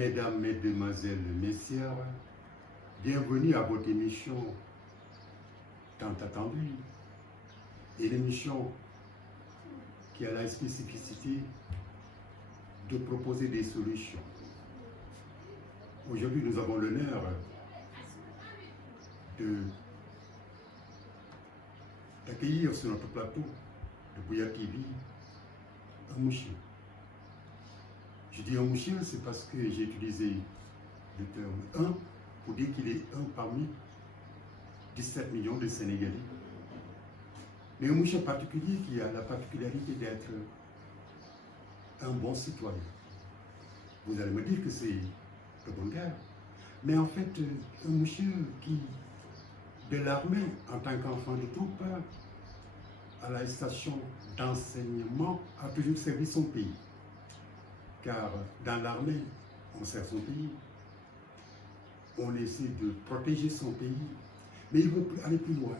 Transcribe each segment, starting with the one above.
Mesdames, Mesdemoiselles, Messieurs, bienvenue à votre émission tant attendue. Une émission qui a la spécificité de proposer des solutions. Aujourd'hui, nous avons l'honneur d'accueillir sur notre plateau de Bouya TV un mouchien. Je dis un mouchien, c'est parce que j'ai utilisé le terme 1 pour dire qu'il est un parmi 17 millions de Sénégalais. Mais un mouchien particulier qui a la particularité d'être un bon citoyen. Vous allez me dire que c'est de bonne guerre. Mais en fait, un mouchien qui, de l'armée, en tant qu'enfant de troupe, à la station d'enseignement, a toujours servi son pays. Car dans l'armée, on sert son pays, on essaie de protéger son pays, mais il veut aller plus loin.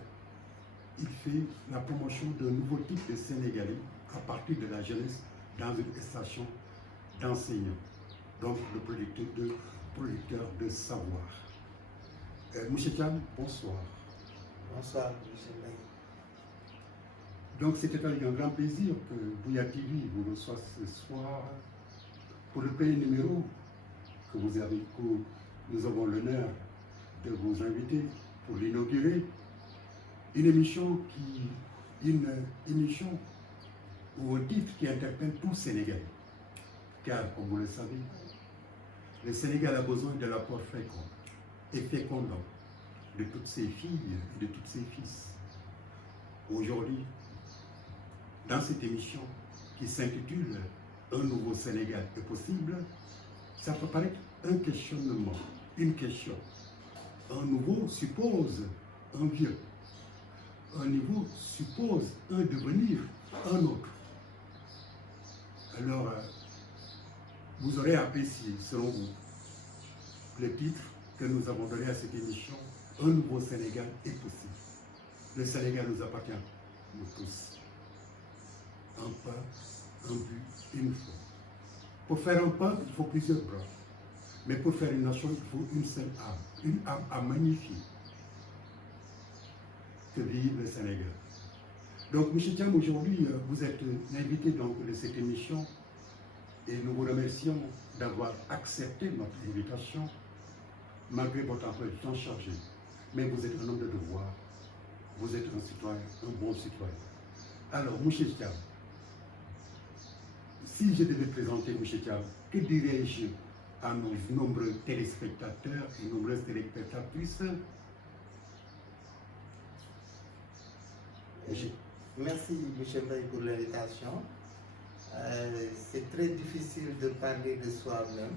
Il fait la promotion d'un nouveau type de Sénégalais à partir de la jeunesse dans une station d'enseignants. Donc le producteur de savoir. Monsieur Thiam, bonsoir. Bonsoir, monsieur Mbaye. Donc c'était avec un grand plaisir que Bouya TV vous reçoit ce soir pour le premier numéro que nous avons l'honneur de vous inviter pour l'inaugurer. Une émission ou un titre qui interpelle tout Sénégalais. Car, comme vous le savez, le Sénégal a besoin de l'apport fécond et fécondant de toutes ses filles et de tous ses fils. Aujourd'hui, dans cette émission qui s'intitule « Un nouveau Sénégal est possible », ça peut paraître un questionnement, une question. Un nouveau suppose un vieux. Un nouveau suppose un devenir, un autre. Alors, vous aurez apprécié, selon vous, le titre que nous avons donné à cette émission, « Un nouveau Sénégal est possible ». Le Sénégal nous appartient, nous tous. Un pas, un but, une foi. Pour faire un peuple, il faut plusieurs bras. Mais pour faire une nation, il faut une seule âme. Une âme à magnifier. Que vive le Sénégal. Donc, M. Thiam, aujourd'hui, vous êtes invité donc, de cette émission et nous vous remercions d'avoir accepté notre invitation malgré votre emploi du temps chargé. Mais vous êtes un homme de devoir. Vous êtes un citoyen, un bon citoyen. Alors, M. Thiam, si je devais présenter M. Thiam, que dirais-je à nos nombreux téléspectateurs et nombreuses téléspectatrices? Merci, M. Mbaye, pour l'invitation. C'est très difficile de parler de soi-même,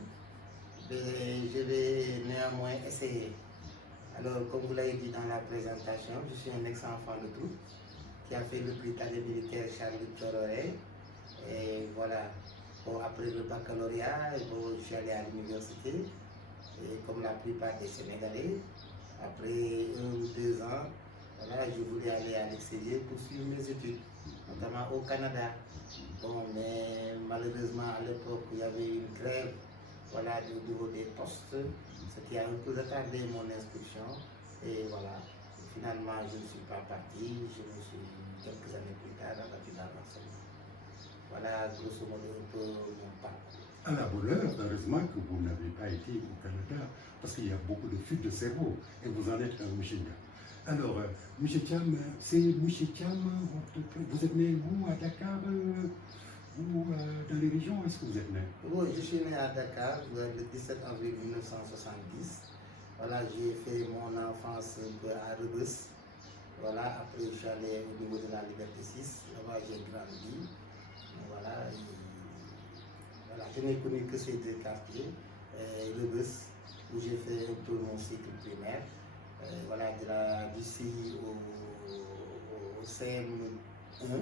mais je vais néanmoins essayer. Alors, comme vous l'avez dit dans la présentation, je suis un ex-enfant de troupe qui a fait le Britannique militaire Charles-Victor Auret. Et voilà, bon, après le baccalauréat, bon, je suis allé à l'université, et comme la plupart des Sénégalais, après 1 ou 2 ans, voilà, je voulais aller à l'extérieur pour suivre mes études, notamment au Canada. Bon, mais malheureusement, à l'époque, il y avait une grève, voilà, au niveau des postes, ce qui a un peu retardé mon inscription. Et voilà, finalement, je ne suis pas parti, je me suis, quelques années plus tard, abattu dans l'enseignement. Voilà, grosso modo, un peu mon parcours. À la bonne heure, heureusement que vous n'avez pas été au Canada, parce qu'il y a beaucoup de fuites de cerveau, et vous en êtes un ingénieur. Alors, M. Thiam, c'est M. Thiam, vous êtes né où, à Dakar ou dans les régions, est-ce que vous êtes né? Oui, je suis né à Dakar le 17 avril 1970. Voilà, j'ai fait mon enfance un peu à Rebus. Voilà, après je suis allé au niveau de la Liberté 6, là-bas j'ai grandi. Voilà, voilà, je n'ai connu que ces 2 quartiers, Rebus, où j'ai fait un peu mon cycle primaire. Voilà, d'ici au CM1,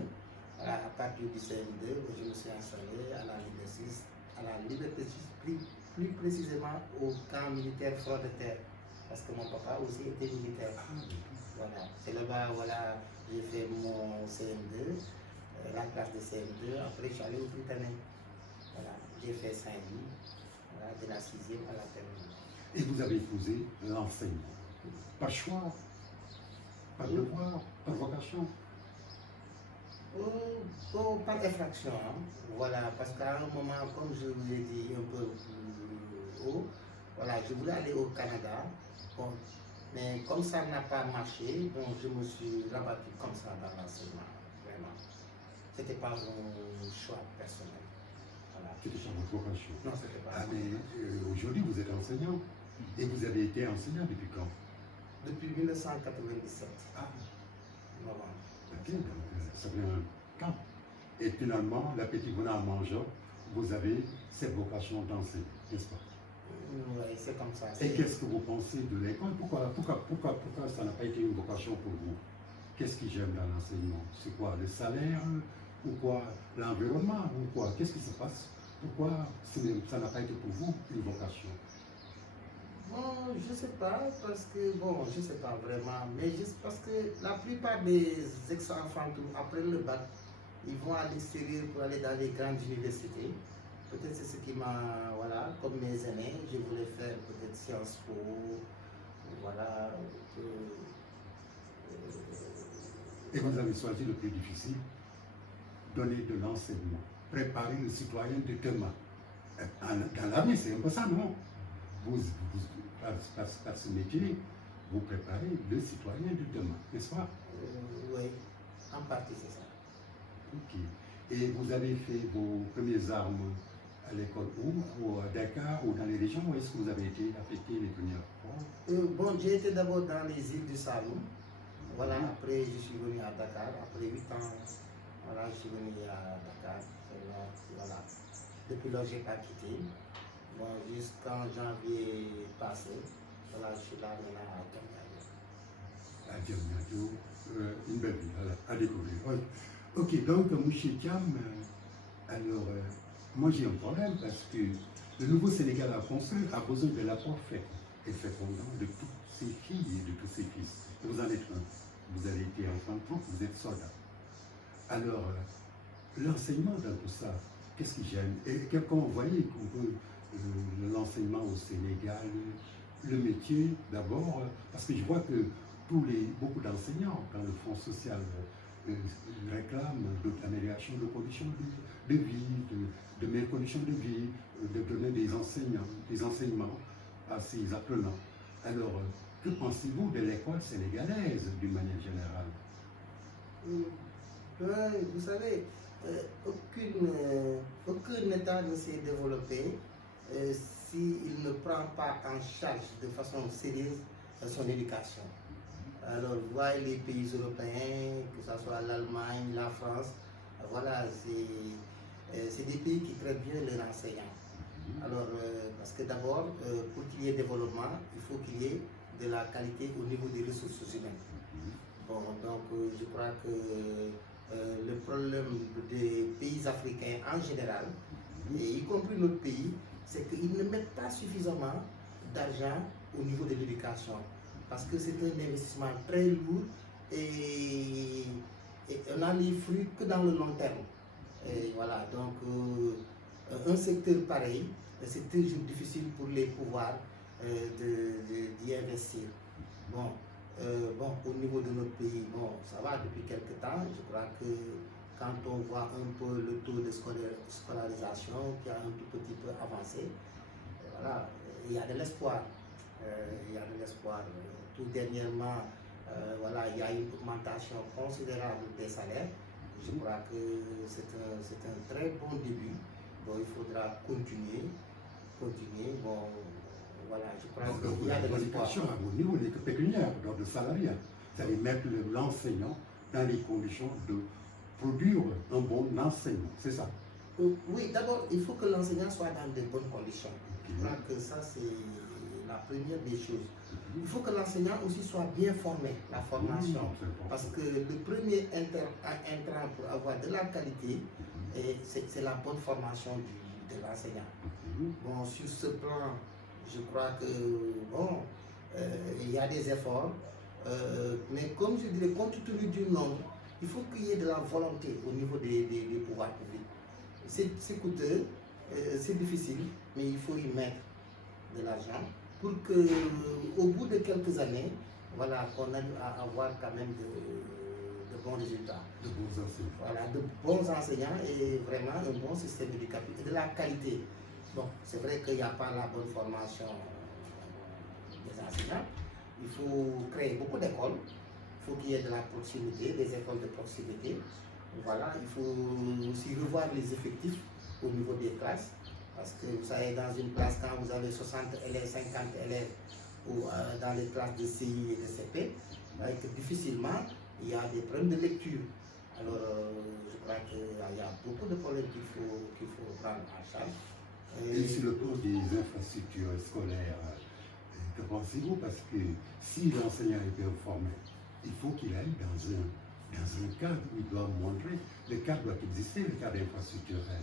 voilà, à partir du CM2, je me suis installé à la Liberté 6, plus précisément au camp militaire Fort de Terre, parce que mon papa aussi était militaire. Voilà, c'est là-bas, voilà, j'ai fait mon CM2, la classe de CM2, après je suis allé au Britannique. Voilà, j'ai fait Saint-Louis, voilà, de la 6e à la terminale. Et vous avez épousé l'enseignement. Pas choix, pas devoir, pas vocation. Bon, par effraction, hein. Voilà, parce qu'à un moment, comme je vous ai dit un peu plus haut, voilà, je voulais aller au Canada, bon, mais comme ça n'a pas marché, bon, je me suis rabattu comme ça dans l'enseignement, vraiment. C'était pas mon choix personnel. Voilà. C'était pas votre vocation. Non, c'était pas. Ah, mais aujourd'hui, vous êtes enseignant. Et vous avez été enseignant depuis quand? Depuis 1997, Ah, novembre. ok, donc ça fait un temps. Et finalement, l'appétit venant en mangeant, vous avez cette vocation d'enseigner, n'est-ce pas? Oui, c'est comme ça. Et qu'est-ce que vous pensez de l'école? Pourquoi ça n'a pas été une vocation pour vous? Qu'est-ce qui gêne dans l'enseignement? C'est quoi? Le salaire? Ou quoi? L'environnement? Ou quoi? Qu'est-ce qui se passe? Pourquoi ça n'a pas été pour vous une vocation? Bon, je sais pas, parce que, bon, je sais pas vraiment, mais juste parce que la plupart des ex-enfants, après le bac, ils vont à l'extérieur pour aller dans les grandes universités. Peut-être c'est ce qui m'a, voilà, comme mes aînés, je voulais faire peut-être Sciences Po, voilà. Et vous avez choisi le plus difficile, donner de l'enseignement, préparer le citoyen de demain. Dans la vie, c'est un peu ça, non? Par ce métier, vous préparez le citoyen de demain, n'est-ce pas? Oui, en partie c'est ça. Ok. Et vous avez fait vos premières armes à l'école où à Dakar ou dans les régions où est-ce que vous avez été affecté les premières fois? Bon, j'ai été d'abord dans les îles du Saloum. Voilà, après je suis venu à Dakar, après 8 ans, voilà, je suis venu à Dakar. Voilà. Depuis là, je n'ai pas quitté. Bon, jusqu'en janvier passé, voilà, je suis là maintenant à Diamniadio. À Diamniadio, une belle ville à découvrir. Oui. Ok, donc M. Thiam, alors, moi j'ai un problème parce que le nouveau Sénégal a construit, a besoin de l'apport fait et fécondant de toutes ses filles et de tous ses fils. Vous en êtes un. Vous avez été enfant de troupe, vous êtes soldat. Alors, l'enseignement dans tout ça, qu'est-ce qui gêne? Et quand vous voyez l'enseignement au Sénégal, le métier d'abord, parce que je vois que beaucoup d'enseignants dans le Fonds social réclament l'amélioration de conditions de vie, de meilleures conditions de vie, de donner des enseignements à ces apprenants. Alors, que pensez-vous de l'école sénégalaise d'une manière générale? Vous savez, aucun État ne s'est développé s'il ne prend pas en charge de façon sérieuse son éducation. Alors, vous voyez les pays européens, que ce soit l'Allemagne, la France, voilà, c'est des pays qui traitent bien leurs enseignants. Alors, parce que d'abord, pour qu'il y ait développement, il faut qu'il y ait de la qualité au niveau des ressources humaines. Bon, donc je crois que le problème des pays africains en général, et y compris notre pays, c'est qu'ils ne mettent pas suffisamment d'argent au niveau de l'éducation. Parce que c'est un investissement très lourd et on n'a les fruits que dans le long terme. Et voilà, donc un secteur pareil, c'est toujours difficile pour les pouvoirs d'y investir. Bon, au niveau de notre pays, bon, ça va depuis quelques temps. Je crois que quand on voit un peu le taux de scolarisation qui a un tout petit peu avancé, voilà, il y a de l'espoir. Il y a de l'espoir. Tout dernièrement, voilà, il y a une augmentation considérable des salaires. Je crois que c'est un très bon début. Bon, il faudra continuer. Bon, voilà, je crois qu'il y a de l'espoir. À vos niveaux pécuniaires, donc de salariat, c'est-à-dire mettre l'enseignant dans les conditions de produire un bon enseignement, c'est ça? Oui, d'abord, il faut que l'enseignant soit dans de bonnes conditions. Je crois que ça, c'est la première des choses. Il faut que l'enseignant aussi soit bien formé, la formation. Parce que le premier intrant pour avoir de la qualité, c'est la bonne formation de l'enseignant. Bon, sur ce plan, je crois que, bon, il y a des efforts, mais comme je dirais, compte tenu du nombre, il faut qu'il y ait de la volonté au niveau des pouvoirs publics. C'est coûteux, c'est difficile, mais il faut y mettre de l'argent pour que, au bout de quelques années, voilà, qu'on arrive à avoir quand même de bons résultats. De bons enseignants. Voilà, de bons enseignants et vraiment un bon système éducatif et de la qualité. Bon, c'est vrai qu'il n'y a pas la bonne formation des enseignants. Il faut créer beaucoup d'écoles. Il faut qu'il y ait de la proximité, des écoles de proximité. Voilà, il faut aussi revoir les effectifs au niveau des classes. Parce que vous savez, dans une classe, quand vous avez 60 élèves, 50 élèves, ou dans les classes de CI et de CP, difficilement, il y a des problèmes de lecture. Alors, je crois qu'il y a beaucoup de problèmes qu'il faut prendre en charge. Et sur le plan des infrastructures scolaires, que pensez-vous? Parce que si l'enseignant est bien formé, il faut qu'il aille dans un cadre où il doit montrer, le cadre doit exister, le cadre infrastructurel.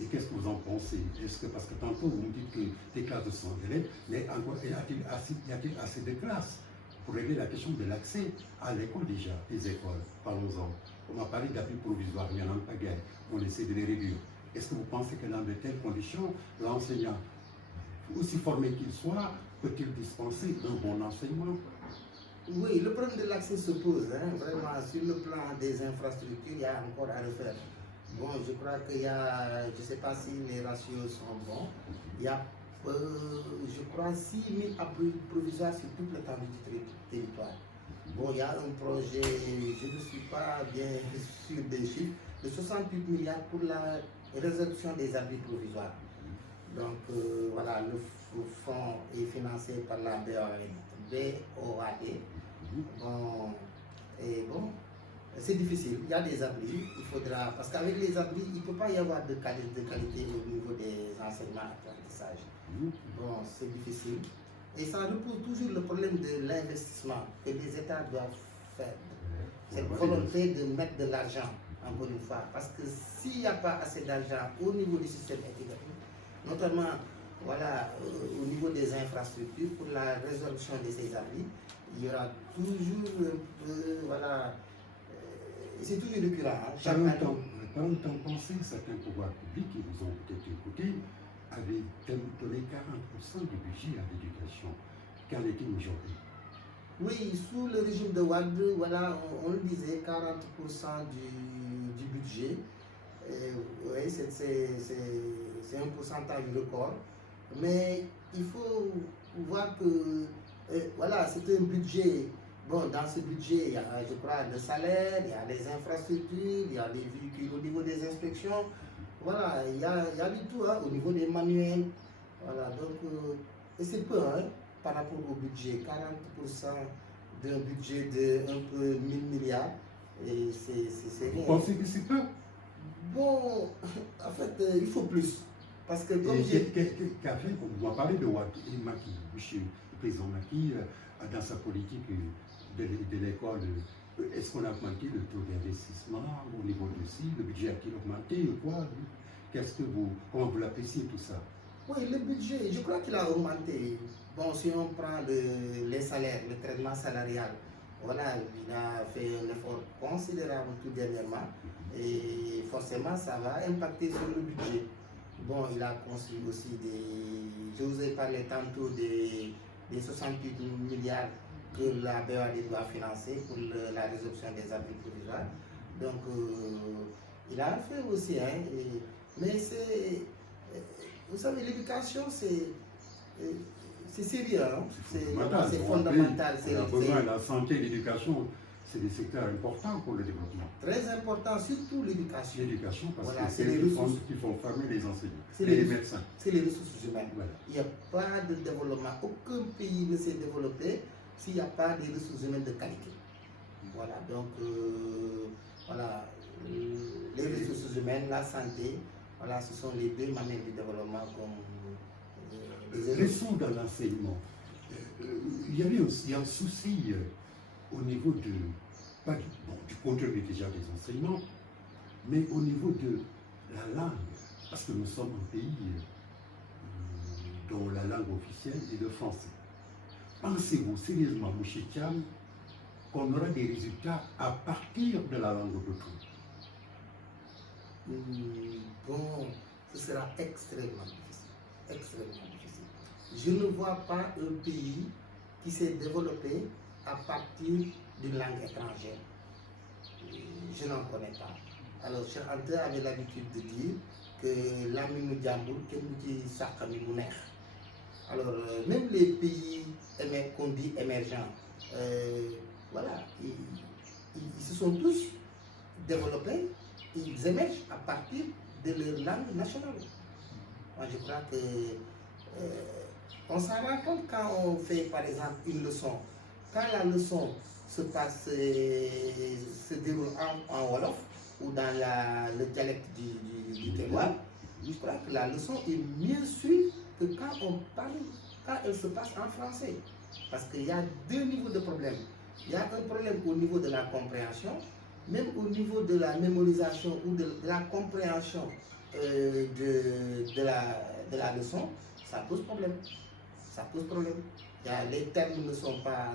Et qu'est-ce que vous en pensez? Est-ce que, parce que tantôt vous me dites que des classes de 100 élèves, mais encore, y a-t-il assez de classes pour régler la question de l'accès à l'école déjà, les écoles? Parlons-en. On m'a parlé d'abris provisoires, il n'y en a pas guère, on essaie de les réduire. Est-ce que vous pensez que dans de telles conditions, l'enseignant, aussi formé qu'il soit, peut-il dispenser un bon enseignement? Oui, le problème de l'accès se pose, hein, vraiment, sur le plan des infrastructures, il y a encore à refaire. Bon, je crois qu'il y a, je ne sais pas si les ratios sont bons, il y a, je crois, 6 000 abris provisoires sur toute l'étendue du territoire. Bon, il y a un projet, je ne suis pas bien sûr des chiffres, de 68 milliards pour la résolution des abris provisoires. Donc, voilà, le fonds est financé par la BOAD. Bon, et bon, c'est difficile. Il y a des abris, il faudra, parce qu'avec les abris, il ne peut pas y avoir de qualité au niveau des enseignements d'apprentissage. Bon, c'est difficile. Et ça repose toujours le problème de l'investissement que les États doivent faire. Cette volonté de mettre de l'argent, encore une fois. Parce que s'il n'y a pas assez d'argent au niveau du système éducatif, notamment voilà, au niveau des infrastructures, pour la résolution de ces abris, il y aura toujours un peu, voilà, c'est toujours récurrent. Hein, Par un temps passé, certains pouvoirs publics qui vous ont peut-être écouté avaient donné 40% du budget à l'éducation. Qu'en est-il aujourd'hui? Oui, sous le régime de Wade, voilà, on le disait, 40% du budget. Oui, c'est un pourcentage record. Mais il faut voir que, voilà, c'est un budget. Bon, dans ce budget, il y a, je crois, le salaire, il y a les infrastructures, il y a les véhicules au niveau des inspections. Voilà, il y a du tout, hein, au niveau des manuels. Voilà, donc, et c'est peu, hein, par rapport au budget. 40% d'un budget de un peu 1000 milliards, et c'est rien. Vous pensez que c'est peu? Bon, en fait, il faut plus. Parce que comme qu'a fait, vous m'en parlez de Macky, monsieur le président Macky, dans sa politique de l'école, est-ce qu'on a augmenté le taux d'investissement au niveau de ci, le budget a-t-il augmenté ou quoi? Comment vous l'appréciez tout ça? Oui, le budget, je crois qu'il a augmenté. Bon, si on prend les salaires, le traitement salarial, voilà, il a fait un effort considérable tout dernièrement et forcément ça va impacter sur le budget. Bon, il a construit aussi je vous ai parlé tantôt des 68 milliards que la BOAD doit financer pour la résolution des abris provisoires. Donc, il a fait aussi, hein, mais c'est, vous savez, l'éducation, c'est sérieux, hein? C'est fondamental. On a besoin de la santé et de l'éducation. C'est des secteurs importants pour le développement. Très important, surtout l'éducation. L'éducation, parce voilà, que c'est les ressources qui font former les enseignants et les médecins. C'est les ressources humaines. Voilà. Il n'y a pas de développement. Aucun pays ne s'est développé s'il n'y a pas de ressources humaines de qualité. Voilà, donc, voilà, les ressources humaines, la santé, voilà, ce sont les deux manières du développement comme Restons dans l'enseignement. Il y avait aussi un souci au niveau pas du contenu déjà des enseignements, mais au niveau de la langue, parce que nous sommes un pays dont la langue officielle est le français. Pensez-vous sérieusement, M. Thiam, qu'on aura des résultats à partir de la langue d'autrui? Bon, ce sera extrêmement difficile. extrêmement difficile. Je ne vois pas un pays qui s'est développé à partir d'une langue étrangère. Je n'en connais pas. Alors, Cheikh Anta avait l'habitude de dire que Lamine Djambour, alors, même les pays qu'on dit émergents, voilà, ils se sont tous développés, ils émergent à partir de leur langue nationale. Moi, je crois que on s'en rend compte quand on fait, par exemple, une leçon. Quand la leçon se passe, se déroule en Wolof ou dans le dialecte du terroir, je crois que la leçon est mieux suivie que quand on parle, quand elle se passe en français. Parce qu'il y a deux niveaux de problème. Il y a un problème au niveau de la compréhension, même au niveau de la mémorisation ou de la compréhension de la leçon, ça pose problème. Ça pose problème. Les termes ne sont pas...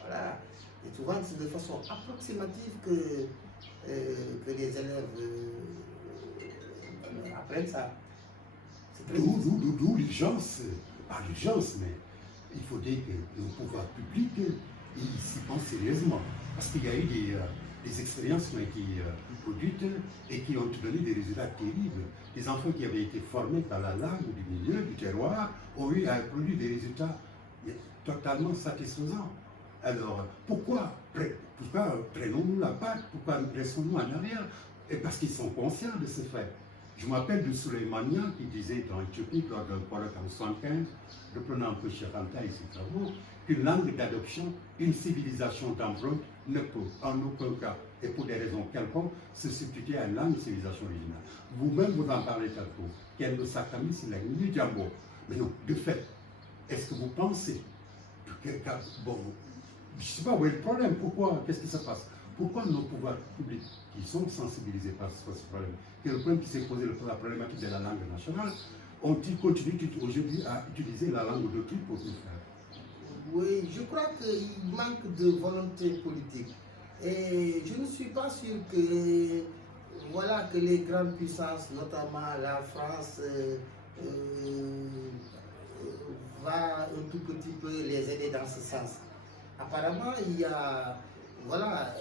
voilà. Et souvent, c'est de façon approximative que les élèves apprennent ça. D'où l'urgence, pas l'urgence, mais il faudrait que le pouvoir public s'y pense sérieusement. Parce qu'il y a eu des expériences qui ont été produites et qui ont donné des résultats terribles. Les enfants qui avaient été formés par la langue du milieu, du terroir, ont eu à produire des résultats totalement satisfaisants. Alors, pourquoi prenons-nous la patte? Pourquoi restons-nous en arrière? Et parce qu'ils sont conscients de ce fait. Je m'appelle de Souleymania qui disait dans Éthiopie, lors d'un colloque en 1975, reprenant un peu Cheikh Anta et ses travaux, qu'une langue d'adoption, une civilisation d'empreinte ne peut en aucun cas, et pour des raisons quelconques, se substituer à une langue de civilisation originale. Vous-même, vous en parlez tantôt, qu'elle ne s'accamie sur la ligne Djambo. Mais non, de fait, est-ce que vous pensez que, bon, je ne sais pas où est le problème, pourquoi, qu'est-ce qui se passe? Pourquoi nos pouvoirs publics, qui sont sensibilisés par ce problème, que le problème qui s'est posé, la problématique de la langue nationale, ont-ils continué aujourd'hui à utiliser la langue d'autrui pour le faire? Oui, je crois qu'il manque de volonté politique. Et je ne suis pas sûr que, voilà, que les grandes puissances, notamment la France, va un tout petit peu les aider dans ce sens. Apparemment, il y a, voilà,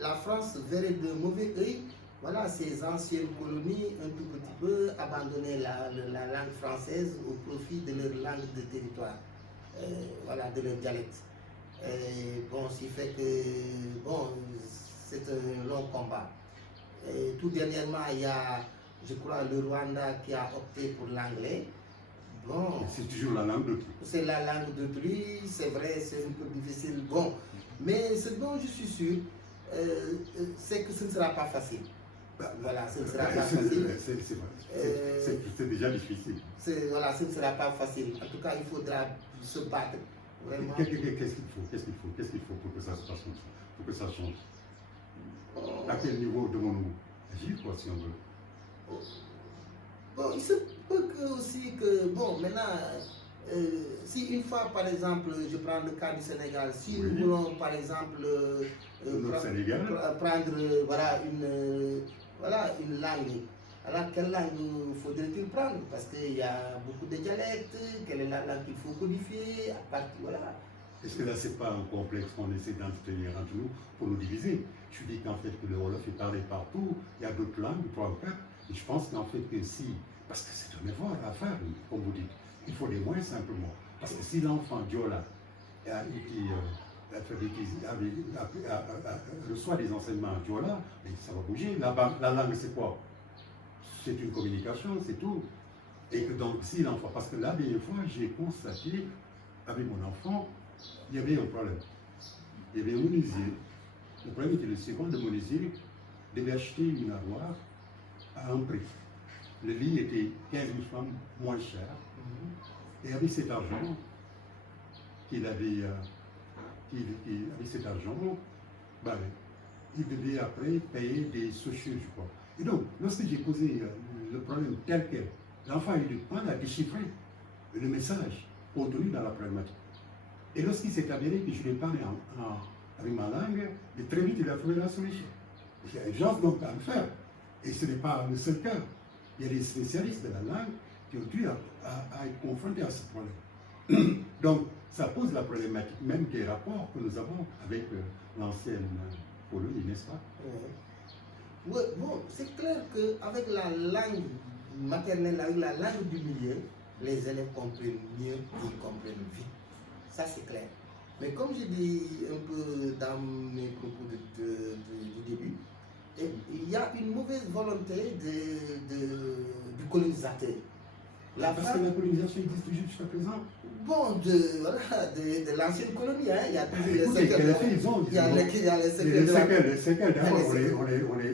la France verrait de mauvais œil, voilà, ces anciennes colonies un tout petit peu abandonner la langue française au profit de leur langue de territoire, voilà, de leur dialecte. Bon, ce qui fait que, bon, c'est un long combat. Tout dernièrement, il y a, je crois, le Rwanda qui a opté pour l'anglais. Bon, c'est toujours la langue d'autrui. C'est la langue d'autrui, c'est vrai, c'est un peu difficile. Bon, mais ce dont je suis sûr, c'est que ce ne sera pas facile. Voilà, ce ne sera pas facile. C'est déjà difficile. Voilà, ce ne sera pas facile. En tout cas, il faudra se battre. Vraiment. Qu'est-ce qu'il faut pour que ça se passe comme ça, pour que ça change? À quel niveau devons-nous agir, quoi, si on veut? Bon, il se peut que aussi que, bon, maintenant, si une fois, par exemple, je prends le cas du Sénégal, si nous voulons, par exemple, prendre voilà, une langue, alors quelle langue faudrait-il prendre? Parce qu'il y a beaucoup de dialectes, quelle est la langue qu'il faut codifier, à partir, voilà. Est-ce que là, ce n'est pas un complexe qu'on essaie d'entretenir entre nous pour nous diviser? Je dis qu'en fait, que le Wolof est parlé partout, il y a d'autres langues, 3 ou 4, et je pense qu'en fait, que si, parce que c'est un effort à faire, comme vous dites, il faut des moyens simplement. Parce que si l'enfant Diola reçoit des enseignements Diola, ça va bouger. La langue, c'est quoi? C'est une communication, c'est tout. Et que donc, si l'enfant, parce que la dernière fois, j'ai constaté, avec mon enfant, il y avait un problème. Il y avait un menuisier. Le problème était le second, le menuisier devait acheter une armoire à un prix. Le lit était 15 000 francs moins cher. Et avec cet argent qu'il avait, avec cet argent, ben, il devait après payer des sociaux, je crois. Et donc, lorsque j'ai posé le problème tel quel, l'enfant a eu du mal à déchiffrer le message contenu dans la problématique. Et lorsqu'il s'est avéré que je lui ai parlé avec ma langue, et très vite il a trouvé la solution. Il y a urgence donc à le faire. Et ce n'est pas le seul cas. Il y a des spécialistes de la langue ont dû être confrontés à ce problème. Donc, ça pose la problématique même des rapports que nous avons avec l'ancienne colonie, n'est-ce pas? Oui, bon, c'est clair qu'avec la langue maternelle, avec la langue du milieu, les élèves comprennent mieux et ils comprennent vite. Ça, c'est clair. Mais comme je dis un peu dans mes propos du début, il y a une mauvaise volonté du colonisateur. Parce que la colonisation existe toujours jusqu'à présent. Bon, de l'ancienne colonie, hein, il y a toujours les séquelles. Il y a les séquelles. Les séquelles,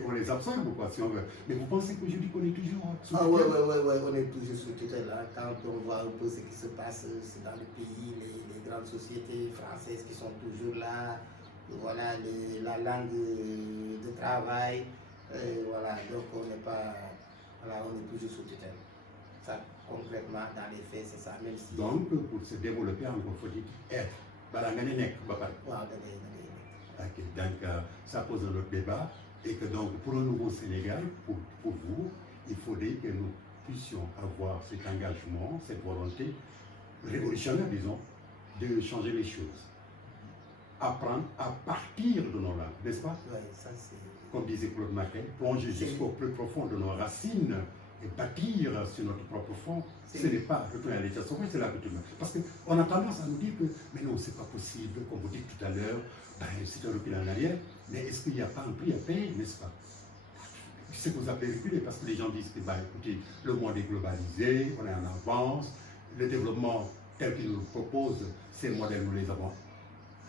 on les absorbe, quoi, si on veut. Mais vous pensez qu'aujourd'hui, on est toujours sous tutelle? Ouais, on est toujours sous tutelle. Hein. Quand on voit un peu ce qui se passe dans le pays, les grandes sociétés françaises qui sont toujours là, voilà, la langue de travail, voilà, donc on n'est pas, voilà, on est toujours sous tutelle. Ça, concrètement, dans les faits, c'est ça, même si... Donc, pour se développer, encore faut-il être. Donc, ça pose un autre débat. Et que donc, pour le nouveau Sénégal, pour vous, il faudrait que nous puissions avoir cet engagement, cette volonté révolutionnaire, disons, de changer les choses. Apprendre à partir de nos langues, n'est-ce pas? Oui, ça c'est... Comme disait Claude Maquet, plonger jusqu'au plus profond de nos racines et bâtir sur notre propre fond, ce n'est pas retourner à l'état sauvage, c'est la coutume. Parce qu'on a tendance à nous dire que, mais non, c'est pas possible, comme vous dites tout à l'heure, ben, c'est un recul en arrière, mais est-ce qu'il n'y a pas un prix à payer, n'est-ce pas? C'est que vous appelez reculer, parce que les gens disent que, ben, écoutez, le monde est globalisé, on est en avance, le développement tel qu'il nous le propose, ces modèles, nous les avons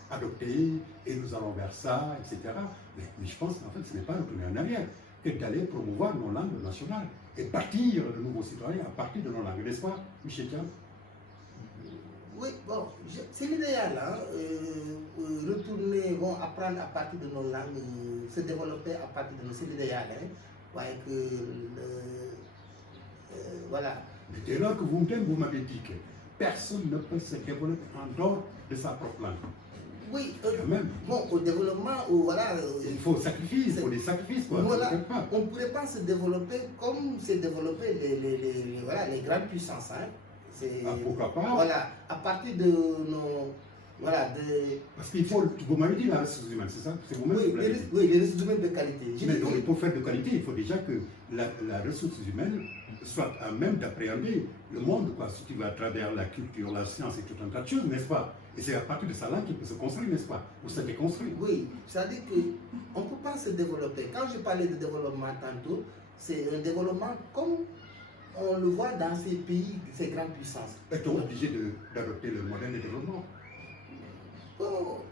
adoptés, et nous allons vers ça, etc. Mais je pense qu'en fait, ce n'est pas retourner en arrière, que d'aller promouvoir nos langues nationales et bâtir de nouveaux citoyens à partir de nos langues, n'est-ce pas, Michel Thiam? Oui, bon, c'est l'idéal, hein, retourner, bon, apprendre à partir de nos langues, se développer à partir de nos, c'est l'idéal, hein, ouais, que, voilà. Mais dès lors que vous m'avez dit que personne ne peut se développer en dehors de sa propre langue. Oui, quand même. Bon, au développement, voilà. Il faut sacrifice, il faut des sacrifices, quoi. Voilà, on ne pourrait pas se développer comme s'est développé les grandes puissances, hein. Pourquoi pas? Voilà, à partir de nos... Voilà, Parce qu'il faut, vous m'avez dit la ressource humaine, c'est ça? Oui, les ressources humaines de qualité. Mais donc, pour faire de qualité, il faut déjà que la ressource humaine soit à même d'appréhender le monde, quoi. Si tu vas à travers la culture, la science et tout un tas de choses, n'est-ce pas? Et c'est à partir de ça là qu'il peut se construire, n'est-ce pas? Ou ça déconstruit. Oui, c'est-à-dire qu'on ne peut pas se développer. Quand je parlais de développement tantôt, c'est un développement comme on le voit dans ces pays, ces grandes puissances. Est-on obligé d'adopter le modèle de développement? Oh,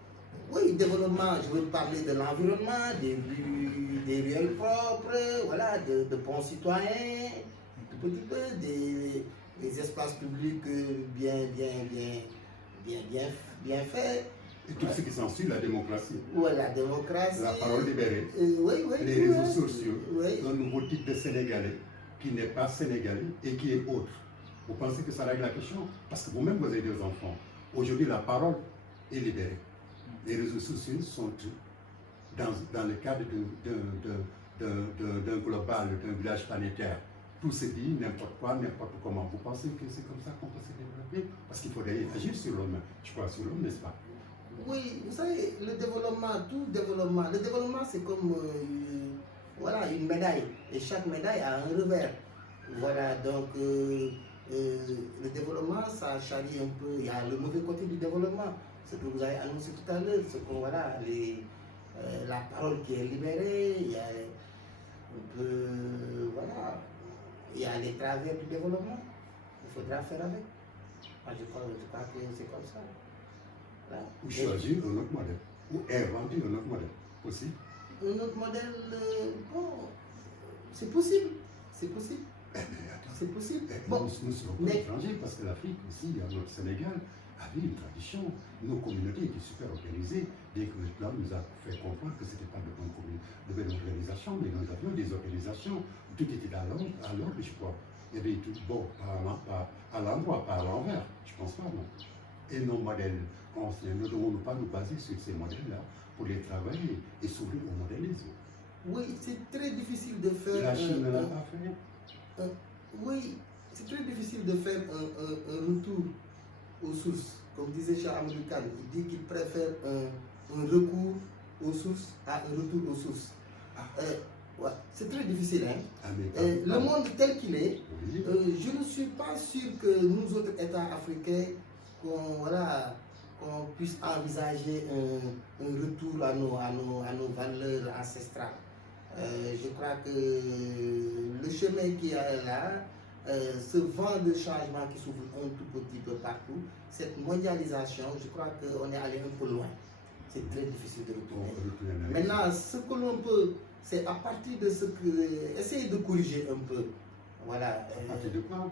oui, développement, je veux parler de l'environnement, des ruelles propres, voilà, de bons citoyens, un petit peu, des espaces publics bien faits. Et tout ce qui s'ensuit, la démocratie. Oui, la démocratie. La parole libérée. Les réseaux sociaux. Un nouveau type de Sénégalais qui n'est pas sénégalais et qui est autre. Vous pensez que ça règle la question? Parce que vous-même, vous avez des enfants. Aujourd'hui, la parole est libérée. Les réseaux sociaux sont dans le cadre d'un global, d'un village planétaire. Tout se dit, n'importe quoi, n'importe comment. Vous pensez que c'est comme ça qu'on peut se développer? Parce qu'il faudrait agir sur l'homme. Je crois sur l'homme, n'est-ce pas? Oui, vous savez, le développement c'est comme voilà, une médaille. Et chaque médaille a un revers. Voilà, donc le développement, ça charrie un peu. Il y a le mauvais côté du développement. Ce que vous avez annoncé tout à l'heure, c'est que voilà, la parole qui est libérée, il y a un peu, voilà, il y a les travers du développement. Il faudra faire avec. Moi, je crois que c'est comme ça. Voilà. Ou choisir un autre modèle, ou inventer un autre modèle aussi. Un autre modèle, bon, c'est possible. C'est possible. C'est possible. Bon, nous serons pas étrangers parce que l'Afrique aussi, notre Sénégal, avait une tradition. Nos communautés étaient super organisées. Dès que l'Islam nous a fait comprendre que ce n'était pas de bonne organisation, mais nous avions des organisations. Tout était à l'ordre, je crois. Il y avait tout, bon, pas à l'endroit, pas à l'envers. Je ne pense pas, non. Et nos modèles anciens, nous ne devons pas nous baser sur ces modèles-là pour les travailler et s'ouvrir au modélisme. Oui, c'est très difficile de faire. La Chine ne l'a pas fait. Oui, c'est très difficile de faire un retour aux sources. Comme disait Cheikh Amadou Kane, il dit qu'il préfère un recours aux sources à un retour aux sources. Ouais, c'est très difficile. Hein? Le monde tel qu'il est, Oui. Je ne suis pas sûr que nous autres États africains, qu'on puisse envisager un retour à nos valeurs ancestrales. Je crois que le chemin qui est là, ce vent de changement qui s'ouvre un tout petit peu partout, cette mondialisation, je crois qu'on est allé un peu loin. C'est très difficile de retourner. Maintenant, ce que l'on peut, c'est à partir de ce que... Essayer de corriger un peu. Voilà. À partir de quoi?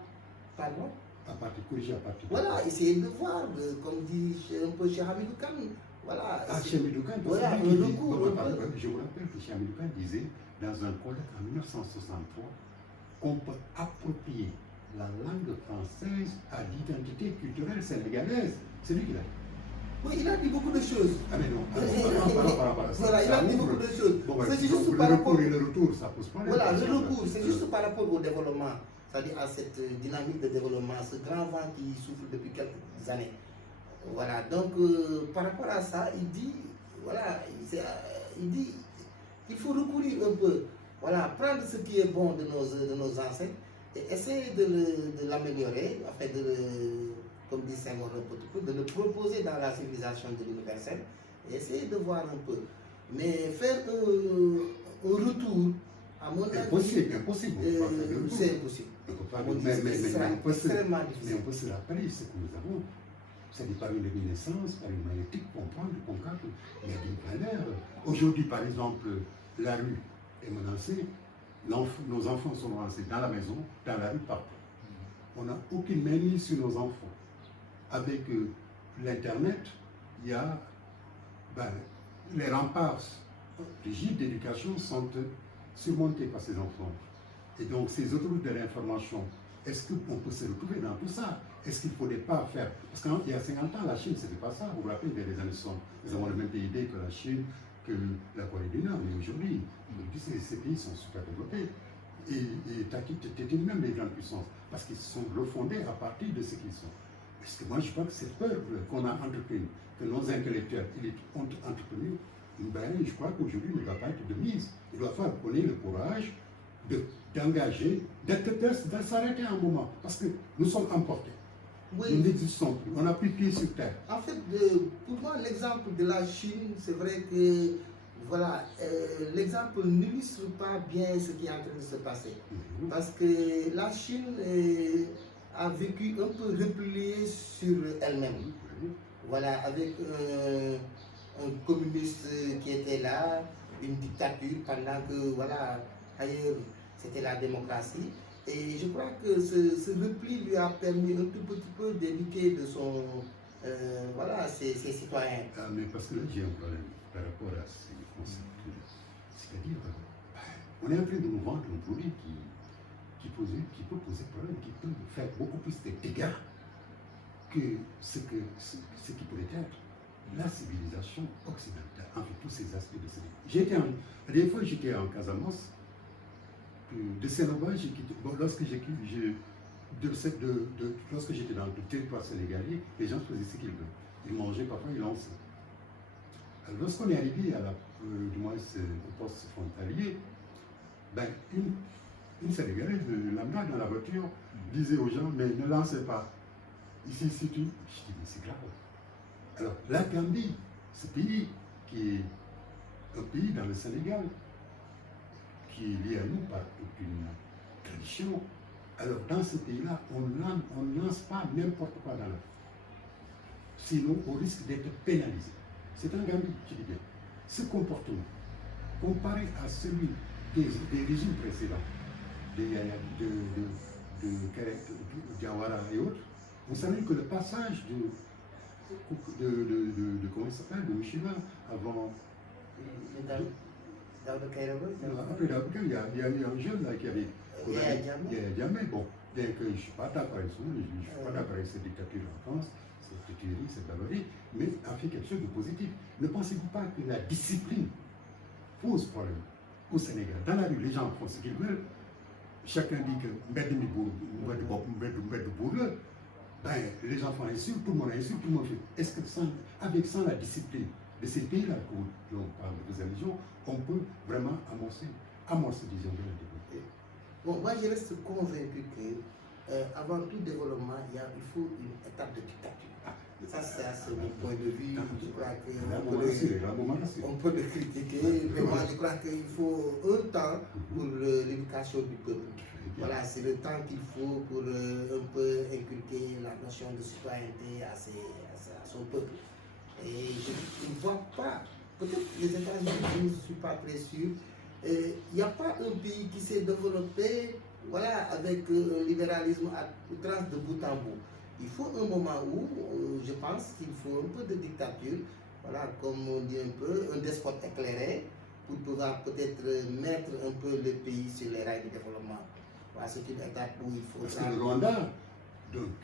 Pardon? À partir de corriger, à partir de voilà, essayer de voir, comme dit un peu Cheikh Hamidou Kane. Voilà. Ah, Cheikh Hamidou Kane, voilà, un recours. Je vous rappelle que Cheikh Hamidou Kane disait dans un colloque en 1963 qu'on peut approprier la langue française à l'identité culturelle sénégalaise. C'est lui qui l'a dit. Oui, il a dit beaucoup de choses. Ah mais non, voilà, il a dit beaucoup de choses. Bon, c'est juste juste le par rapport... et le retour, ça pose problème. Voilà, le recours, c'est juste par rapport au développement, c'est-à-dire à cette dynamique de développement, ce grand vent qui souffle depuis quelques années. Voilà, donc par rapport à ça, il dit, voilà, il dit qu'il faut recourir un peu, voilà, prendre ce qui est bon de nos ancêtres et essayer de l'améliorer, afin comme dit Senghor, de le proposer dans la civilisation de l'universel et essayer de voir un peu. Mais faire un retour, à mon avis, impossible. C'est impossible. Mais on peut se rappeler ce que nous avons. C'est-à-dire par une luminescence, par une magnétique, comprendre qu'il y a des valeurs. Aujourd'hui, par exemple, la rue est menacée, nos enfants sont menacés dans la maison, dans la rue, partout. On n'a aucune mainmise sur nos enfants. Avec l'Internet, il y a les remparts rigides d'éducation sont surmontés par ces enfants. Et donc, ces autoroutes de l'information, est-ce qu'on peut se retrouver dans tout ça? Est-ce qu'il ne faudrait pas faire? Parce qu'il y a 50 ans, la Chine, ce n'était pas ça. Vous vous rappelez, vers les années 60, nous avons le même PIB que la Chine, que la Corée du Nord. Mais aujourd'hui, ces pays sont super développés. Et t'es même les grandes puissances, parce qu'ils se sont refondés à partir de ce qu'ils sont. Parce que moi, je crois que cette peur qu'on a entretenue, que nos intellectuels ont entretenue, je crois qu'aujourd'hui ne doit pas être de mise. Il doit falloir qu'on ait le courage d'engager, de s'arrêter un moment, parce que nous sommes emportés. Oui. Nous n'existons plus, on n'a plus pied sur terre. En fait, pour moi, l'exemple de la Chine, c'est vrai que voilà, l'exemple n'illustre pas bien ce qui est en train de se passer. Parce que la Chine a vécu un peu repliée sur elle-même. Voilà, avec un communiste qui était là, une dictature, pendant que, voilà, ailleurs, c'était la démocratie. Et je crois que ce repli lui a permis un tout petit peu d'éduquer de son, voilà, ses citoyens. Ah, mais parce que là, j'ai un problème par rapport à ces concepts. C'est-à-dire, on est en train de nous vendre un produit qui peut poser problème, qui peut faire beaucoup plus de dégâts que ce qui pourrait être la civilisation occidentale, entre tous ces aspects de civilisation. Des fois, j'étais en Casamance, de Sénégal, lorsque j'étais dans le territoire sénégalais, les gens faisaient ce qu'ils veulent. Ils mangeaient, parfois ils lançaient. Alors, lorsqu'on est arrivé du moins au poste frontalier, une Sénégalaise, lambda dans la voiture, disait aux gens, mais ne lancez pas. Ici, c'est tout. Je dis, mais c'est grave. Alors, la Gambie, ce pays qui est un pays dans le Sénégal, qui est lié à nous par toute une tradition. Alors, dans ce pays-là, on ne lance pas n'importe quoi dans la vie. Sinon, on risque d'être pénalisé. C'est en Gambie, je dis bien. Ce comportement, comparé à celui des régimes précédents, de Diawara et autres, vous savez que le passage comment il s'appelle, de Michelin, avant... Après Daouda, il y a un jeune là qui avait... Il y a Diamé, bon, bien que je ne suis pas d'accord avec ça, je ne suis pas d'accord avec cette dictature en France, cette théorie, cette barbarie, mais a fait quelque chose de positif. Ne pensez-vous pas que la discipline pose problème au Sénégal? Dans la rue, les gens font ce qu'ils veulent, chacun dit que ben, les enfants insultent, tout le monde insulte, tout le monde fait. Est-ce que sans la discipline de ces pays-là dont on parle de religion, on peut vraiment amorcer disons, de la développer? Bon, moi je reste convaincu que avant tout développement, il faut une étape de dictature. Ça, c'est mon point de vue. Je crois qu'on peut le critiquer, mais moi je crois qu'il faut un temps pour l'éducation du peuple. Voilà, c'est le temps qu'il faut pour un peu inculquer la notion de citoyenneté à son peuple. Et je ne vois pas, peut-être les États-Unis, je ne suis pas très sûr, il n'y a pas un pays qui s'est développé voilà, avec un libéralisme à outrance de bout en bout. Il faut un moment où, je pense qu'il faut un peu de dictature, voilà, comme on dit un peu, un despote éclairé, pour pouvoir peut-être mettre un peu le pays sur les rails du développement. Voilà, c'est une étape où il faut... Parce que le Rwanda, donc,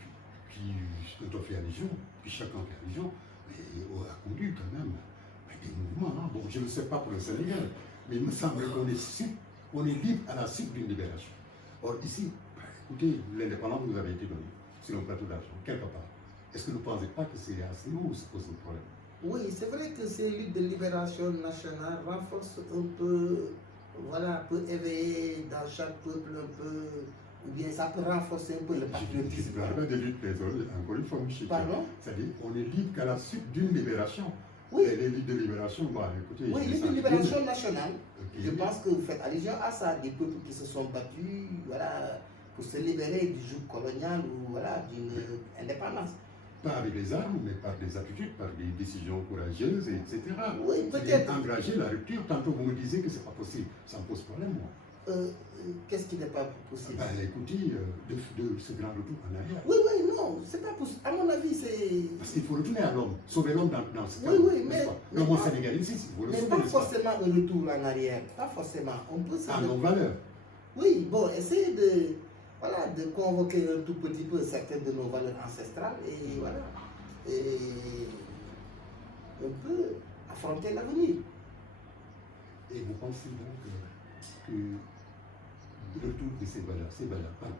dont on fait allusion, puis chacun fait allusion, a conduit quand même des mouvements. Hein. Bon, je ne sais pas pour le Sénégal, mais il me semble qu'on est libre à la suite d'une libération. Or ici, écoutez, l'indépendance nous avait été donnée sur un plateau d'argent, quelque part. Est-ce que vous ne pensez pas que c'est assez haut ou se pose un problème? Oui, c'est vrai que ces luttes de libération nationale renforcent un peu, voilà, peut éveiller dans chaque peuple un peu, ou bien ça peut renforcer un peu le patriotisme. De lutte, encore une fois, pardon? C'est-à-dire qu'on est libre qu'à la suite d'une libération. Oui. Et les luttes de libération, bah, écoutez... Oui, lutte de libération nationale. Okay. Je pense que vous faites allusion à ça, des peuples qui se sont battus, voilà, pour se libérer du joug colonial ou voilà, d'une indépendance. Pas avec les armes, mais par des attitudes, par des décisions courageuses, etc. Oui, peut-être. Engager la rupture, tantôt vous me disiez que ce n'est pas possible. Ça me pose problème, moi. Qu'est-ce qui n'est pas possible? Ben, écoutez, de ce grand retour en arrière. Oui, non, c'est pas possible. À mon avis, c'est... Parce qu'il faut retourner à l'homme, sauver l'homme dans ce cas. Oui, mais... Non, mon Sénégal ici, vous le mais pas forcément un retour en arrière, pas forcément. On peut à nos valeurs. Oui, bon, essayer de... Voilà, de convoquer un tout petit peu certaines de nos valeurs ancestrales et voilà. Et on peut affronter l'avenir. Et vous pensez donc que le retour de ces valeurs,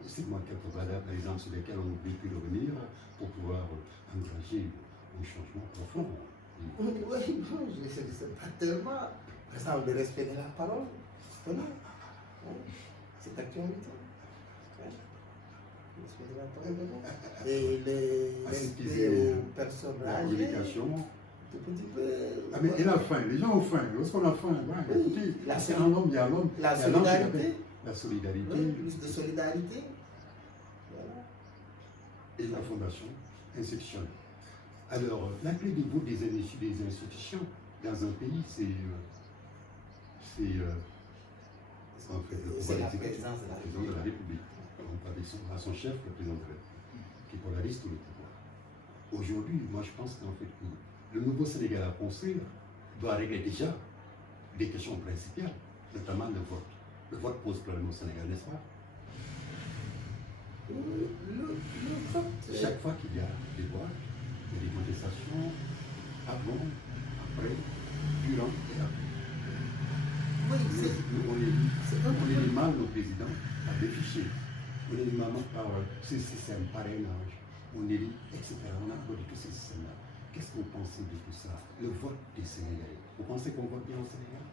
cite-moi quelques valeurs, par exemple, sur lesquelles on oublie pu revenir pour pouvoir engager un changement profond? Oui, je ne sais pas tellement. Par exemple, le respect de la parole, c'est actualité. Et le respect aux personnes âgées. Tout petit peu. Ah, mais et la faim, les gens ont faim. Lorsqu'on a faim, écoutez, c'est un homme, il y a l'homme. La solidarité. La solidarité. Oui, plus de solidarité. Voilà. Et la fondation institutionnelle. Alors, la clé de voûte des institutions dans un pays, c'est en fait le pouvoir exécutif, le président de la République. À son chef, le président de la République, qui polarise tout le pouvoir. Aujourd'hui, moi je pense qu'en fait, le nouveau Sénégal à construire doit régler déjà des questions principales, notamment le vote. Le vote pose problème au Sénégal, n'est-ce pas? Le vote. Chaque fois qu'il y a des voix, il y a des contestations, avant, après, durant et après. Oui, on est mal nos présidents à des fichiers. On est mal par ce système parrainage, on élit, etc. On a abordé tous ces systèmes-là. Qu'est-ce que vous pensez de tout ça? Le vote des Sénégalais. Vous pensez qu'on vote bien au Sénégal?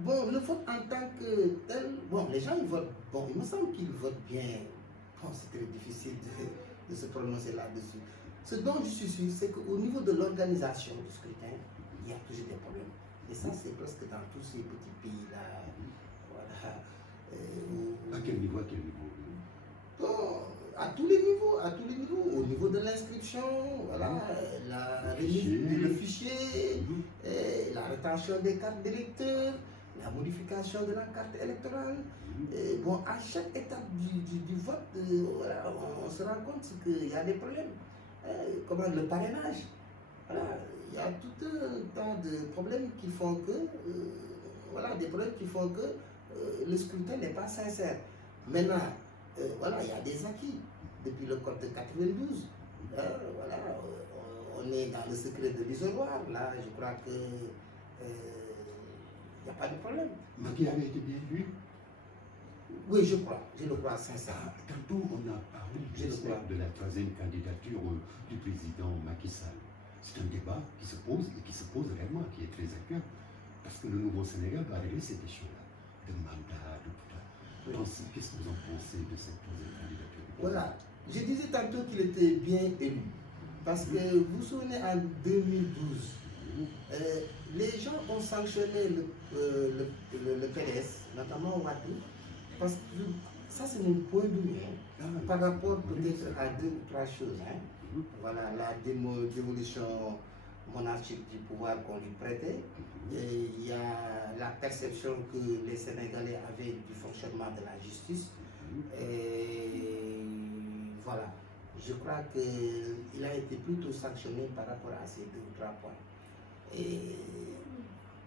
Bon, le vote en tant que tel, bon, les gens ils votent, bon, il me semble qu'ils votent bien. Bon, c'est très difficile de se prononcer là-dessus. Ce dont je suis sûr, c'est qu'au niveau de l'organisation du scrutin, il y a toujours des problèmes. Et ça, c'est presque dans tous ces petits pays-là. Voilà. À quel niveau? Bon, à tous les niveaux, au niveau de l'inscription, voilà, le fichier, la rétention des cartes d'électeurs, la modification de la carte électorale. Bon, à chaque étape du vote, voilà, on se rend compte qu'il y a des problèmes. Comme le parrainage. Voilà, il y a tout un tas de problèmes qui font que, le scrutin n'est pas sincère. Maintenant, voilà, il y a des acquis depuis le code de 92. Voilà, on est dans le secret de l'isoloir. Là, je crois que il n'y a pas de problème. Macky avait été bien vu. Oui, je le crois sincèrement. Tantôt, on a parlé de la troisième candidature du président Macky Sall. C'est un débat qui se pose et qui se pose réellement, qui est très actuel. Parce que le nouveau Sénégal va régler cette question-là, de mandat, de tout ça. Oui. Qu'est-ce que vous en pensez de cette troisième candidature? Voilà. Je disais tantôt qu'il était bien élu. Parce que vous vous souvenez, en 2012, les gens ont sanctionné le PDS, notamment Ouattara, parce que ça c'est mon point de vue, par rapport peut-être à deux ou trois choses. Voilà, la démolition monarchique du pouvoir qu'on lui prêtait. Et il y a la perception que les Sénégalais avaient du fonctionnement de la justice. Et voilà, je crois qu'il a été plutôt sanctionné par rapport à ces deux ou trois points.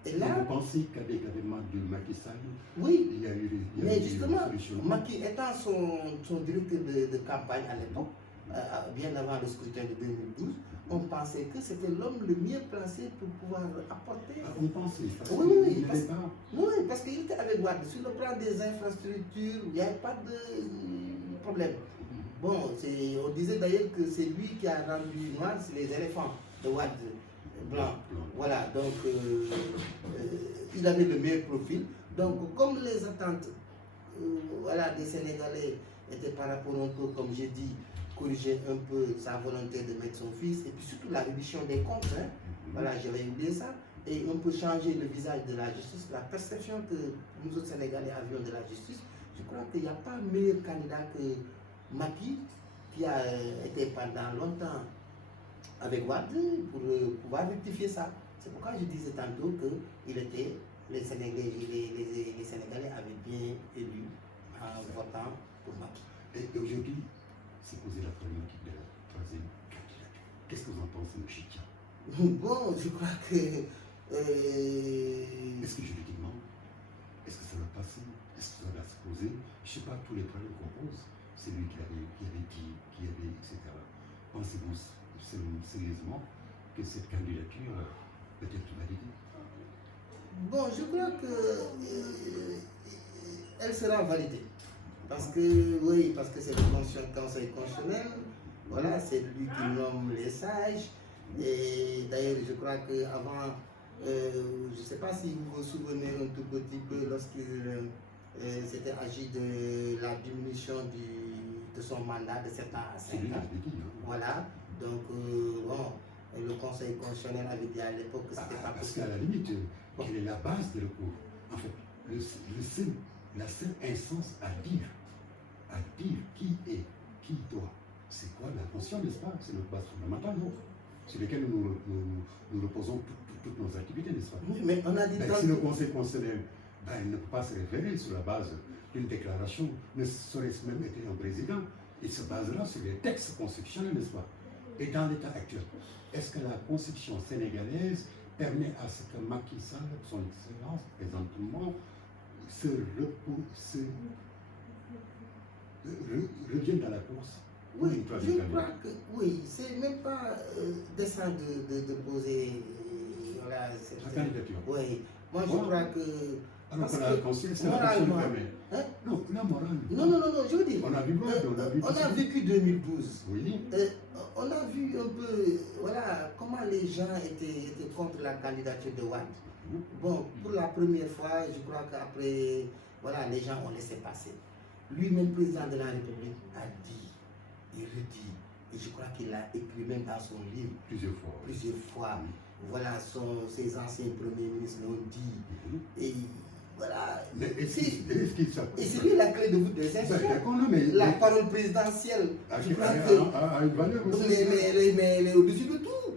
Et là, vous pensez qu'avec l'avènement de Macky Sall, oui, il y a eu mais justement, Macky étant son directeur de campagne à l'époque, bien avant le scrutin de 2012, on pensait que c'était l'homme le mieux placé pour pouvoir apporter. On pensait, parce oui, parce qu'il était avec Wade. Sur le plan des infrastructures, il n'y avait pas de problème. Bon, on disait d'ailleurs que c'est lui qui a rendu noir les éléphants de Wade blanc. Voilà, donc il avait le meilleur profil. Donc, comme les attentes voilà, des Sénégalais étaient par rapport un peu, comme j'ai dit, corriger un peu sa volonté de mettre son fils, et puis surtout la réduction des comptes. Voilà, j'avais oublié ça. Et on peut changer le visage de la justice, la perception que nous autres Sénégalais avions de la justice. Je crois qu'il n'y a pas meilleur candidat que Macky, qui a été pendant longtemps avec Wade pour pouvoir rectifier ça. C'est pourquoi je disais tantôt que les Sénégalais avaient bien élu en votant pour Macky. Et aujourd'hui, c'est posé la problématique de la troisième candidature. Qu'est-ce que vous en pensez, M. Chia? Bon, je crois que... Est-ce que juridiquement, est-ce que ça va passer? Est-ce que ça va se poser? Je ne sais pas tous les problèmes qu'on pose. C'est lui qui avait dit, etc. Pensez-vous sérieusement que cette candidature peut être validée? Bon, je crois que elle sera validée. Parce que, oui, parce que c'est le Conseil constitutionnel, voilà, c'est lui qui nomme les sages. Et d'ailleurs, je crois qu'avant, je ne sais pas si vous vous souvenez un tout petit peu lorsqu'il s'était agi de la diminution de son mandat de 7 ans à 5 ans. Voilà, donc, bon, le Conseil constitutionnel avait dit à l'époque que c'était pas possible. Parce qu'à la limite, quelle est la base de recours? En fait, la seule instance à dire qui est, qui doit, c'est quoi la conscience, n'est-ce pas? C'est notre base fondamentale, non? Sur lesquelles nous reposons toutes nos activités, n'est-ce pas? Oui, mais on a dit si le Conseil constitutionnel il ne peut pas se référer sur la base d'une déclaration, ne serait-ce même être un président, il se basera sur les textes constitutionnels, n'est-ce pas? Et dans l'état actuel, est-ce que la constitution sénégalaise permet à ce que Macky Sall, son excellence, présentement, revienne dans la course? Oui, je crois que oui, c'est même pas décent de poser voilà, la candidature. Oui, moi je crois que. Alors que la constitution permet. Non, la morale. Non, je veux dire. On a vécu 2012. Oui. On a vu un peu, voilà, comment les gens étaient contre la candidature de Wade. Bon, pour la première fois, je crois qu'après, voilà, les gens ont laissé passer. Lui-même, président de la République, a dit, il redit, et je crois qu'il l'a écrit même dans son livre. Plusieurs fois. Voilà, ses anciens premiers ministres l'ont dit. Et voilà. Et c'est lui la clé de voûte des institutions. La parole présidentielle. Je crois que elle est au-dessus de tout.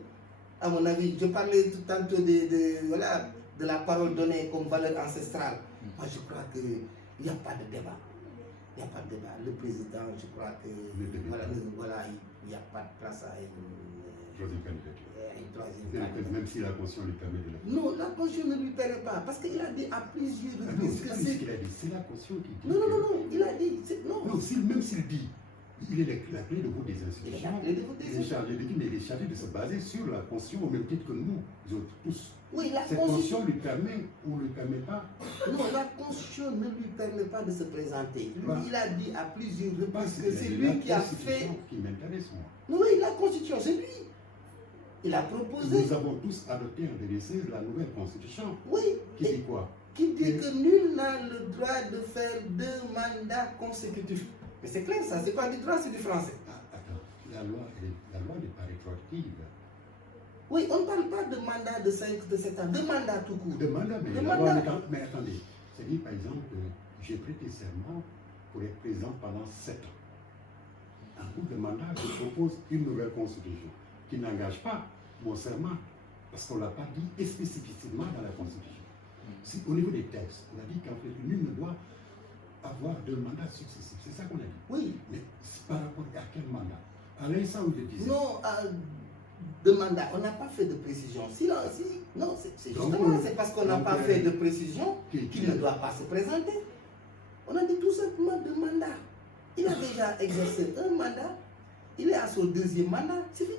À mon avis, je parlais tout tantôt de la parole donnée comme valeur ancestrale. Moi, je crois qu'il n'y a pas de débat. Il n'y a pas de débat. Le président, je crois que voilà, il n'y a pas de place à une troisième candidature. Même si la Constitution lui permet de la faire. Non, la Constitution ne lui permet pas. Parce qu'il a dit à plusieurs reprises que c'est. C'est la Constitution qui dit. Non, il a dit. Non, même s'il dit, il est la clé de voûte des Il est la institutions. clé de voûte des Il est chargé de qui? Mais il est chargé de se baser sur la Constitution au même titre que nous autres tous. Oui, la Cette Constitution. Constitution lui permet ou ne lui permet pas. Non, la Constitution ne lui permet pas de se présenter. Lui, Voilà. il a dit à plusieurs reprises Parce que c'est lui qui a fait. qui m'intéresse, moi. Oui, la Constitution, c'est lui. Il a proposé. Nous avons tous adopté en 2016 la nouvelle Constitution. Oui. Qui dit quoi? Qui dit que nul n'a le droit de faire 2 mandats consécutifs. Mais c'est clair, ça. C'est pas du droit, c'est du français. Ah, attends, la loi n'est pas rétroactive. Oui, on ne parle pas de mandat de 5, de 7 ans, de mandat tout court. De mandat, mais, De la mandat. loi mais attendez, c'est-à-dire par exemple, j'ai prêté serment pour être président pendant 7 ans. En bout de mandat, je propose une nouvelle constitution qui n'engage pas mon serment, parce qu'on ne l'a pas dit spécifiquement dans la constitution. Si, au niveau des textes, on a dit qu'en fait, nul ne doit avoir 2 mandats successifs. C'est ça qu'on a dit. Oui. Mais par rapport à quel mandat? À l'instant où je disais. Non, de mandat, on n'a pas fait de précision. Non, c'est justement, c'est parce qu'on n'a pas fait de précision qu'il ne doit pas se présenter. On a dit tout simplement 2 mandats. Il a déjà exercé un mandat, il est à son 2e mandat, c'est fini.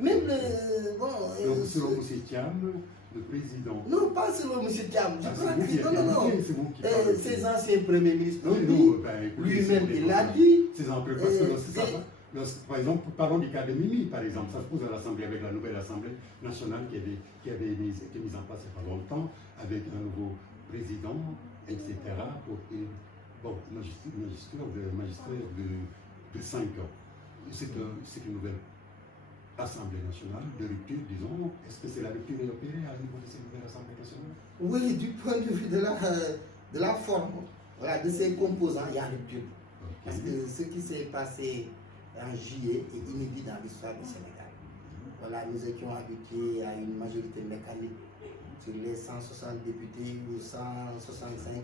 Même le. Bon. Donc, selon M. Thiam, le président. Non, pas selon M. Thiam. Je crois que. Non. C'est vous qui parlez. Ses anciens premiers ministres l'ont Oui, dit. non, ben, écoutez, Lui-même, il l'a dit. C'est un peu parce que par exemple, parlons du cas de Mimi, par exemple, ça se pose à l'Assemblée avec la nouvelle Assemblée nationale qui avait été mise en place il n'y a pas longtemps, avec un nouveau président, etc. Pour bon, magistère de 5 ans. C'est une nouvelle Assemblée nationale de rupture, disons. Est-ce que c'est la rupture opérée à niveau de cette nouvelle Assemblée nationale? Oui, du point de vue de la forme, voilà, de ses composants, il y a rupture. Okay. Parce que ce qui s'est passé en juillet est inédit dans l'histoire du Sénégal. Voilà, nous étions habitués à une majorité mécanique sur les 160 députés ou 165.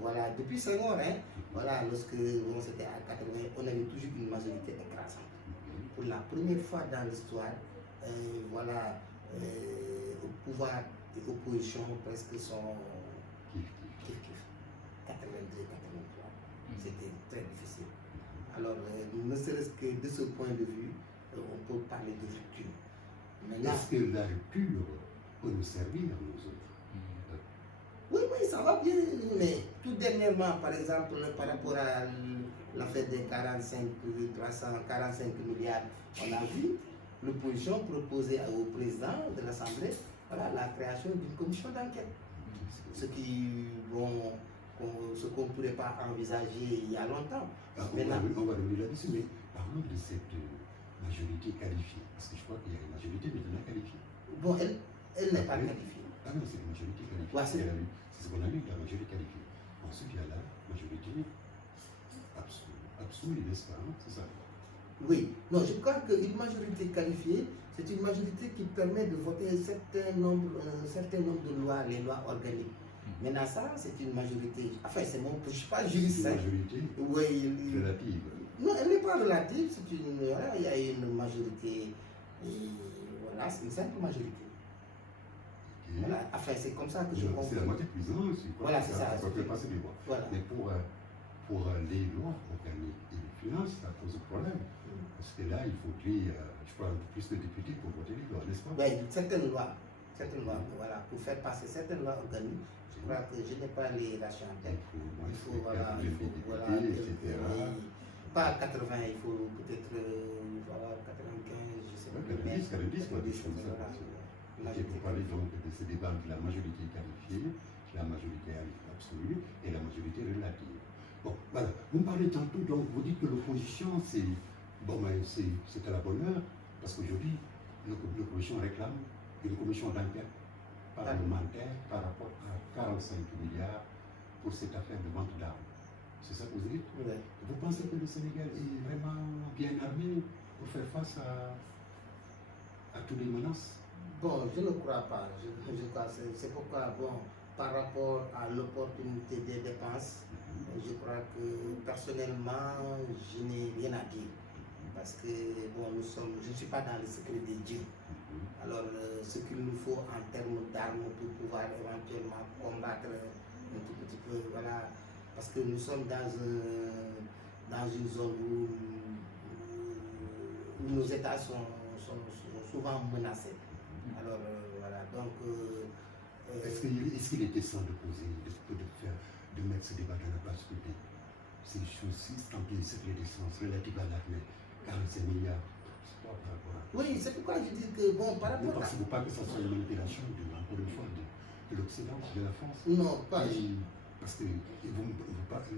Voilà, depuis Senghor, hein, voilà, lorsque on était à 80, on avait toujours une majorité écrasante. Pour la première fois dans l'histoire, voilà, au pouvoir et opposition presque sont kiff. 82, 83. C'était très difficile. Alors, ne serait-ce que de ce point de vue, on peut parler de rupture. Est-ce que la rupture peut nous servir, nous autres? Oui, ça va bien. Mais tout dernièrement, par exemple, par rapport à l'affaire des 345 milliards, on a vu l'opposition proposer au président de l'Assemblée la création d'une commission d'enquête. Ce qu'on ne pourrait pas envisager il y a longtemps. On va revenir là-dessus, mais parlons de cette majorité qualifiée, parce que je crois qu'il y a une majorité maintenant qualifiée. Bon, elle n'est pas qualifiée. Ah non, c'est une majorité qualifiée. Ouais, c'est ce qu'on a vu, la majorité qualifiée. Ensuite, il y a la majorité absolue, n'est-ce pas? C'est ça. Oui, non, je crois qu'une majorité qualifiée, c'est une majorité qui permet de voter un certain nombre de lois, les lois organiques. Maintenant, ça, c'est une majorité. Enfin, je ne suis pas juriste. C'est une majorité relative. Non, elle n'est pas relative. Voilà, il y a une majorité. Voilà, c'est une simple majorité. Okay. Voilà, enfin, c'est comme ça que je comprends. C'est la moitié puissance. Voilà, c'est ça. Ça peut passer des voix. Voilà. Mais pour les lois organiques et les finances, ça pose problème. Parce que là, il faudrait, je crois, plus de députés pour voter les lois, n'est-ce pas? Oui, certaines lois, voilà, pour faire passer certaines lois organiques. Je crois que je n'ai pas les ratios en tête. Il faut etc. Pas 80, il faut peut-être 95, je sais pas. 90, quoi, des choses comme ça. Et pour parler donc de ce débat de la majorité qualifiée, la majorité absolue et la majorité relative. Bon, voilà. Vous me parlez tantôt, donc vous dites que l'opposition, c'est à la bonne heure, parce qu'aujourd'hui, l'opposition réclame une commission d'enquête parlementaire par rapport à 45 milliards pour cette affaire de vente d'armes. C'est ça que vous dites? Oui. Vous pensez que le Sénégal est vraiment bien armé pour faire face à toutes les menaces? Bon, je ne crois pas. C'est pourquoi, bon, par rapport à l'opportunité des dépenses, je crois que personnellement, je n'ai rien à dire. Parce que, bon, je ne suis pas dans le secret des dieux. Alors, ce qu'il nous faut en termes d'armes pour pouvoir éventuellement combattre un tout petit peu, voilà, parce que nous sommes dans dans une zone où nos États sont souvent menacés. Alors voilà, donc... Est-ce qu'il était sans de poser, de mettre ce débat dans la place publique? C'est une chose, tant que c'est les défenses relatives à l'armée, 45 milliards. Oui, c'est pourquoi je dis que, bon, par rapport à... Ne pensez-vous pas que ça soit une manipulation, encore une fois, de l'Occident, de la France? Non, pas... Parce que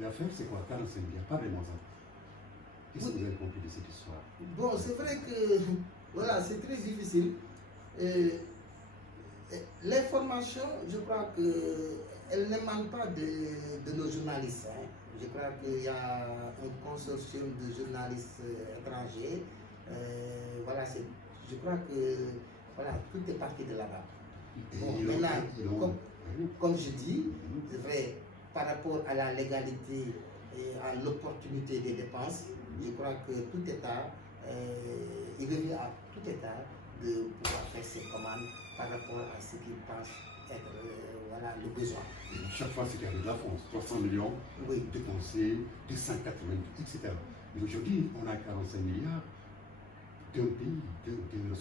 l'affaire, c'est quoi? 45 milliards, parlez-moi-en. Qu'est-ce que vous avez compris de cette histoire? Bon, c'est vrai que, voilà, c'est très difficile. L'information, je crois qu'elle n'émane pas de nos journalistes. Hein. Je crois qu'il y a un consortium de journalistes étrangers. Voilà, je crois que voilà, tout est parti de là-bas. Bon, maintenant, comme je dis, c'est vrai, par rapport à la légalité et à l'opportunité des dépenses, je crois que tout État, il revient à tout État de pouvoir faire ses commandes par rapport à ce qu'il pense être voilà, le besoin. Chaque fois, c'était avec la France, 300 millions dépensés, 280, etc. Mais aujourd'hui, on a 45 milliards d'un pays, d'un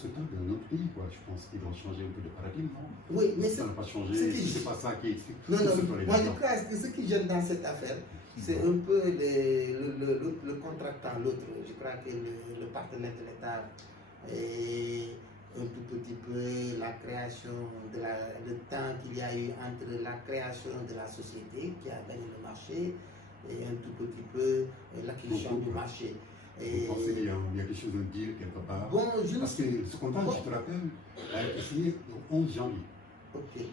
autre pays, quoi. Je pense qu'ils vont changer un peu de paradigme, non? Oui, mais ça n'a pas changé, c'est pas ça qui est... Non, moi je crois que ce qui gêne dans cette affaire, c'est un peu le contractant, l'autre. Je crois que le partenaire de l'État est un tout petit peu la création, le temps qu'il y a eu entre la création de la société qui a gagné le marché et un tout petit peu l'acquisition du marché. Vous pensez qu'il y a quelque chose à dire quelque part? Bon, parce que ce contrat, je te rappelle, a été signé le 11 janvier. Ok.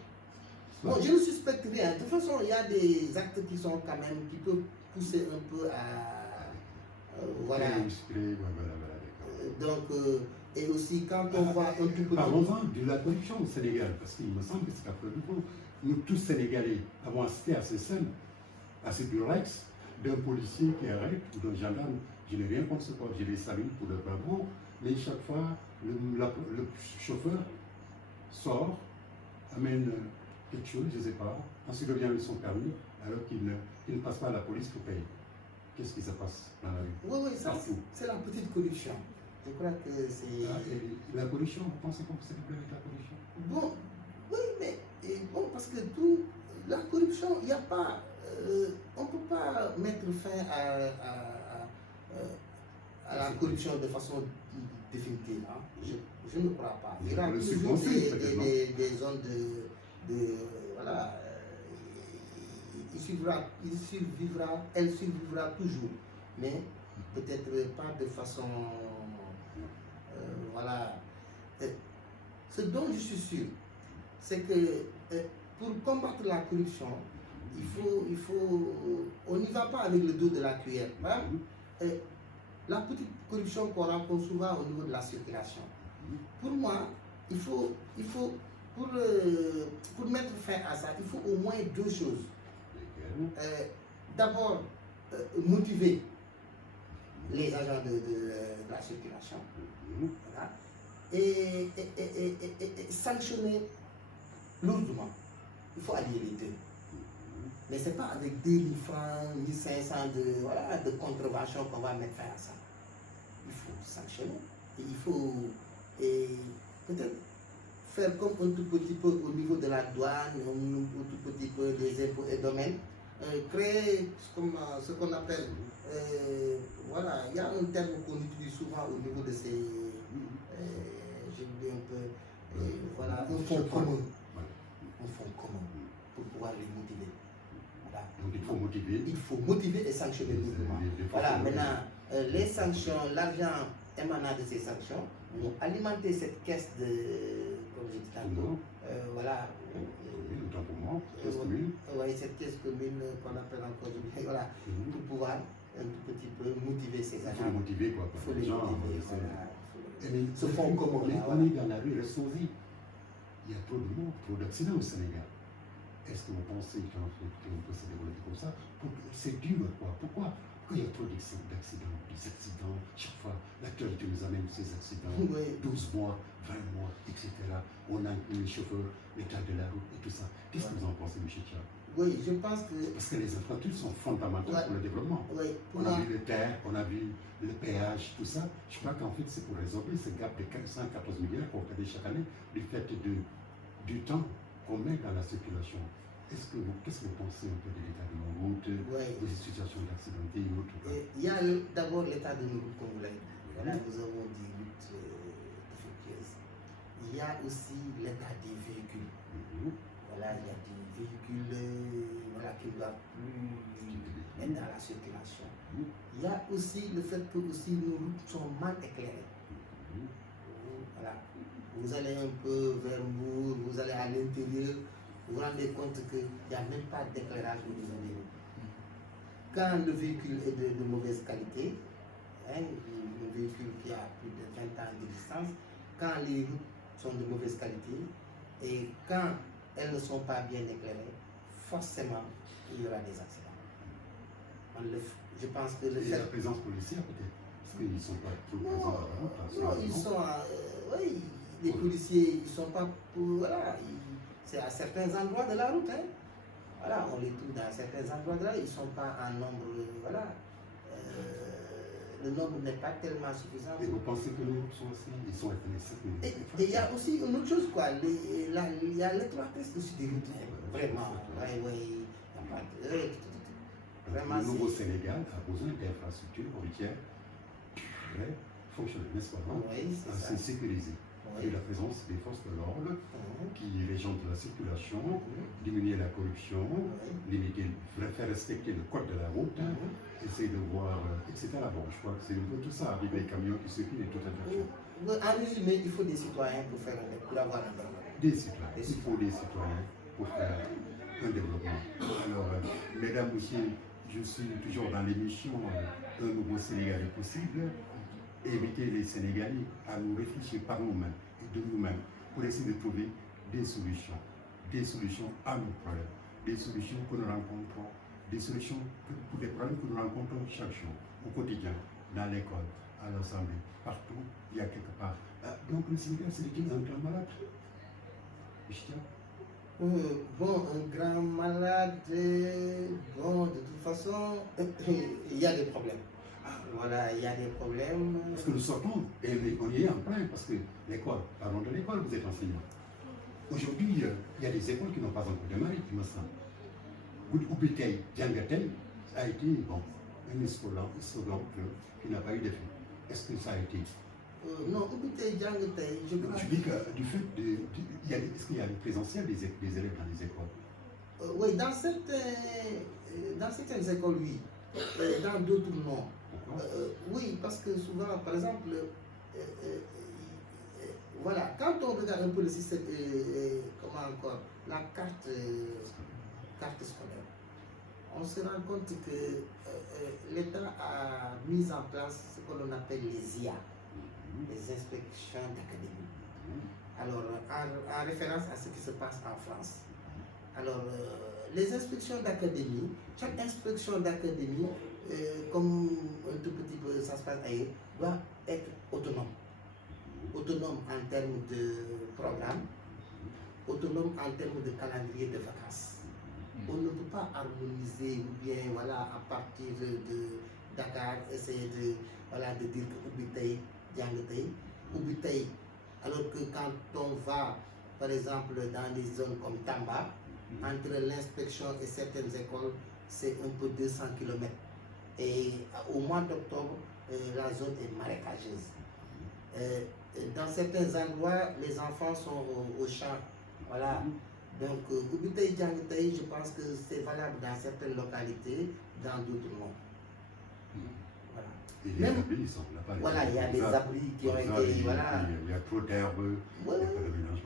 Bon, je ne suspecte rien. De toute façon, il y a des actes qui sont quand même, qui peuvent pousser un peu à... voilà. Donc, et aussi quand on voit un tout petit... Parlons-en de la corruption au Sénégal, parce qu'il me semble que c'est après le coup. Nous tous Sénégalais avons assisté à ces scènes, à ces burex d'un policier qui arrête ou d'un gendarme. Je n'ai rien contre ce corps, je les salue pour leur bravoure, mais chaque fois, le chauffeur sort, amène quelque chose, je ne sais pas, ensuite revient avec son permis, alors qu'il ne passe pas à la police pour payer. Qu'est-ce qui se passe dans la rue? Oui, ça, c'est la petite corruption. Je crois que c'est... La corruption, vous pensez qu'on peut se libérer de la corruption? Bon, oui, mais bon, parce que la corruption, il n'y a pas... on ne peut pas mettre fin à la corruption de façon définitive. Hein. Je ne crois pas. Il y aura toujours des zones voilà, elle survivra toujours, mais peut-être pas de façon... voilà. Ce dont je suis sûr, c'est que pour combattre la corruption, on n'y va pas avec le dos de la cuillère. Hein? La petite corruption qu'on rencontre souvent au niveau de la circulation. Pour moi, pour mettre fin à ça, il faut au moins deux choses. D'abord, motiver les agents de la circulation, voilà, et sanctionner lourdement. Il faut allier les deux. Mais ce n'est pas avec 2000 francs, 1500 de contravention qu'on va mettre fin à ça. Il faut sanctionner. Et il faut peut-être faire comme un tout petit peu au niveau de la douane, un tout petit peu des impôts et domaines, créer ce qu'on appelle, voilà, il y a un terme qu'on utilise souvent au niveau de ces, j'ai oublié un peu, voilà, un fonds commun. Un fonds commun pour pouvoir les motiver. Voilà. Donc il faut motiver. Il faut motiver et sanctionner lourdement. Voilà, maintenant, les sanctions, l'argent émanant de ces sanctions vont alimenter cette caisse de, comme j'ai dit tantôt, voilà. Autant pour moi, caisse commune. Oui, cette caisse commune qu'on appelle encore, voilà, pour pouvoir un tout petit peu motiver ces agents. Il faut les motiver, quoi. Il faut les motiver, voilà. Ce fonds commun, on est dans la rue, restons-y. Il y a trop de morts, trop d'accidents au Sénégal. Est-ce que vous pensez qu'on peut se développer comme ça? C'est dur, quoi. Pourquoi il y a trop d'accidents, chaque fois, l'actualité nous amène ces accidents, 12 mois, 20 mois, etc. On a les chauffeurs, l'état de la route et tout ça. Qu'est-ce que vous en pensez, M. Tchia? Oui, je pense que... Parce que les infrastructures sont fondamentales Ouais. pour le développement. Oui, pour On a moi, vu les terres, on a vu le péage, tout ça. Je crois qu'en fait, c'est pour résorber ce gap de 414 milliards qu'on perd chaque année du fait du temps qu'on met dans la circulation. Qu'est-ce que vous pensez un peu de l'état de nos routes, oui. des situations d'accidentalité et autres? Il y a d'abord l'état de nos routes, comme vous l'avez dit. Voilà, nous avons des routes défectueuses. Il y a aussi l'état des véhicules. Voilà, il y a des véhicules voilà, qui ne doivent plus être dans la circulation. Il y a aussi le fait que aussi nos routes sont mal éclairées. Voilà. Vous allez un peu vers Mbour, vous allez à l'intérieur, vous vous rendez compte qu'il n'y a même pas d'éclairage au niveau des routes. Quand le véhicule est de mauvaise qualité, un véhicule qui a plus de 20 ans d'existence, quand les routes sont de mauvaise qualité et quand elles ne sont pas bien éclairées, forcément il y aura des accidents. Je pense que le Et fait... la présence policière peut-être, parce qu'ils ne sont pas trop présents à la route. Non, ils sont... oui, les policiers, ils ne sont pas pour... Voilà, c'est à certains endroits de la route. Hein. Voilà, on les trouve dans certains endroits de la route. Ils ne sont pas en nombre... Voilà. Le nombre n'est pas tellement suffisant. Et vous pensez que les routes sont aussi... Ils sont intéressés. Et il y a aussi une autre chose, quoi. Il y a l'étroitesse aussi des routes. Vraiment. Oui. Vraiment, le nouveau Sénégal a besoin d'infrastructures routières très fonctionnelles, n'est-ce pas? Oui, c'est sécurisées. Oui. Et la présence des forces de l'ordre qui régente la circulation, diminuer la corruption, limiter, faire respecter le code de la route, essayer de voir, etc. Bon, je crois que c'est un peu tout ça, avec les camions qui circulent et tout un tas de choses. En résumé, il faut des citoyens pour avoir un développement. Des citoyens. Il faut des citoyens pour faire un développement. Alors, mesdames, messieurs, je suis toujours dans l'émission Un nouveau Sénégal est possible. Éviter les Sénégalais à nous réfléchir par nous-mêmes et de nous-mêmes pour essayer de trouver des solutions à nos problèmes, des solutions que nous rencontrons, des solutions pour des problèmes que nous rencontrons chaque jour, au quotidien, dans l'école, à l'Assemblée, partout, il y a quelque part. Donc le Sénégal, c'est-il un grand malade? Bon, un grand malade, bon, de toute façon, il y a des problèmes. Voilà, il y a des problèmes. Parce que nous sortons et on y est en plein, parce que l'école, parlons de l'école, vous êtes enseignant. Aujourd'hui, il y a des écoles qui n'ont pas encore démarré, il me semble. Ubitei, Djangatei a été un slogan qui n'a pas eu d'effet. Est-ce que ça a été? Non, Ubitei, Djangatei, je crois. Je dis que du fait de. Est-ce qu'il y a une présentielle des élèves dans les écoles? Oui, dans certaines écoles, oui. Dans d'autres, non. Oui, parce que souvent, par exemple, voilà, quand on regarde un peu le système, comment encore, la carte scolaire, on se rend compte que l'État a mis en place ce que l'on appelle les IA, les inspections d'académie. Alors, en référence à ce qui se passe en France. Alors, les inspections d'académie, chaque inspection d'académie, comme un tout petit peu ça se passe ailleurs, doit être autonome. Autonome en termes de programme, autonome en termes de calendrier de vacances. On ne peut pas harmoniser ou bien voilà, à partir de Dakar, essayer de dire que Ubitei, Djangatei, Ubitei, alors que quand on va, par exemple, dans des zones comme Tamba, entre l'inspection et certaines écoles, c'est un peu 200 km. Et au mois d'octobre, la zone est marécageuse. Dans certains endroits, les enfants sont au champ. Voilà. Donc, Ubitei Djangatei, je pense que c'est valable dans certaines localités, dans d'autres non. Voilà. Et les abris, ils sont là-bas. Voilà, il y a des abris qui ont été. Voilà. Il y a trop d'herbes. Voilà.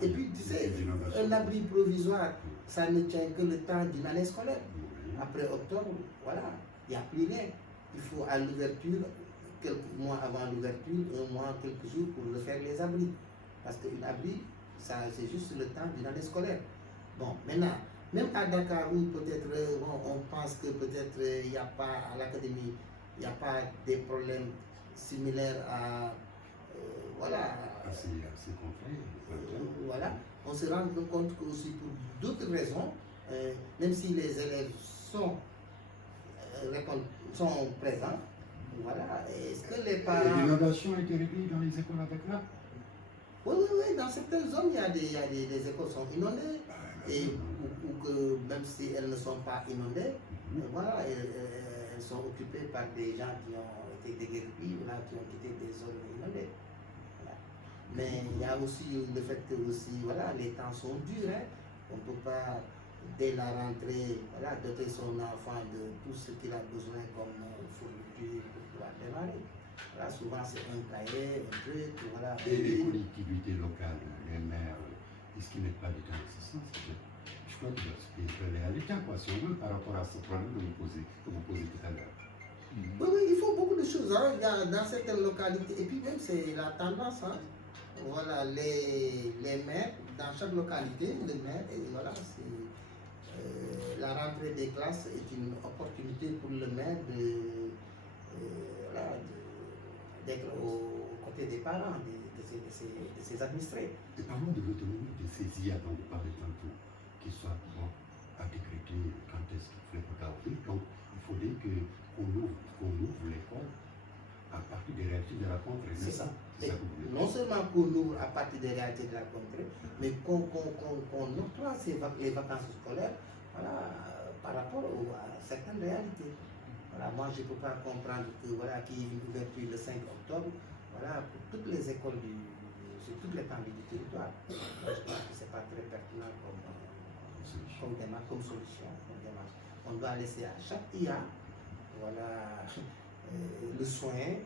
Et puis, tu sais, un abri provisoire, ça ne tient que le temps d'une année scolaire. Après octobre, voilà, il n'y a plus rien. Il faut à l'ouverture, quelques mois avant l'ouverture, un mois, quelques jours pour refaire les abris. Parce qu'un abri, c'est juste le temps d'une année scolaire. Bon, maintenant, même à Dakar où peut-être on pense que peut-être il n'y a pas à l'académie, il n'y a pas des problèmes similaires à voilà. Assez concret. Voilà, on se rend compte que aussi pour d'autres raisons, même si les élèves sont présents, voilà. Est-ce que les parents... L'inondation a été réglée dans les écoles avec là? Oui, dans certaines zones, des écoles sont inondées, ou que même si elles ne sont pas inondées, voilà, elles sont occupées par des gens qui ont été déguerpis, voilà, qui ont quitté des zones inondées. Voilà. Mais il y a aussi le fait que voilà, les temps sont durs, hein. On ne peut pas, dès la rentrée, voilà, doter son enfant de tout ce qu'il a besoin comme fourniture pour pouvoir démarrer. Voilà, souvent c'est un cahier, un truc, voilà. Et les collectivités locales, les maires, est-ce qu'ils mettent pas d'État dans ce sens? Je crois qu'ils doivent se payer à l'État, quoi, si on veut, par rapport à ce problème que vous posez tout à l'heure. Oui, il faut beaucoup de choses, hein. Dans certaines localités, et puis même c'est la tendance, hein. Voilà, les maires, dans chaque localité, les maires, et voilà, la rentrée des classes est une opportunité pour le maire d'être aux côtés des parents, de ses administrés. Et parlons de l'autonomie de ces IA dont vous parlez tantôt, qui soit à décréter quand est-ce qu'il faut les regarder. Donc, il faudrait qu'on ouvre l'école à partir des réalités de la contrée. C'est ça. Non seulement qu'on ouvre à partir des réalités de la contrée, mais qu'on octroie les vacances scolaires, voilà, par rapport à certaines réalités. Voilà, moi, je ne peux pas comprendre que voilà, qu'il y ait une ouverture le 5 octobre, voilà, pour toutes les écoles sur toutes les familles du territoire. Je pense que ce n'est pas très pertinent comme solution. On doit laisser à chaque IA, voilà, le soin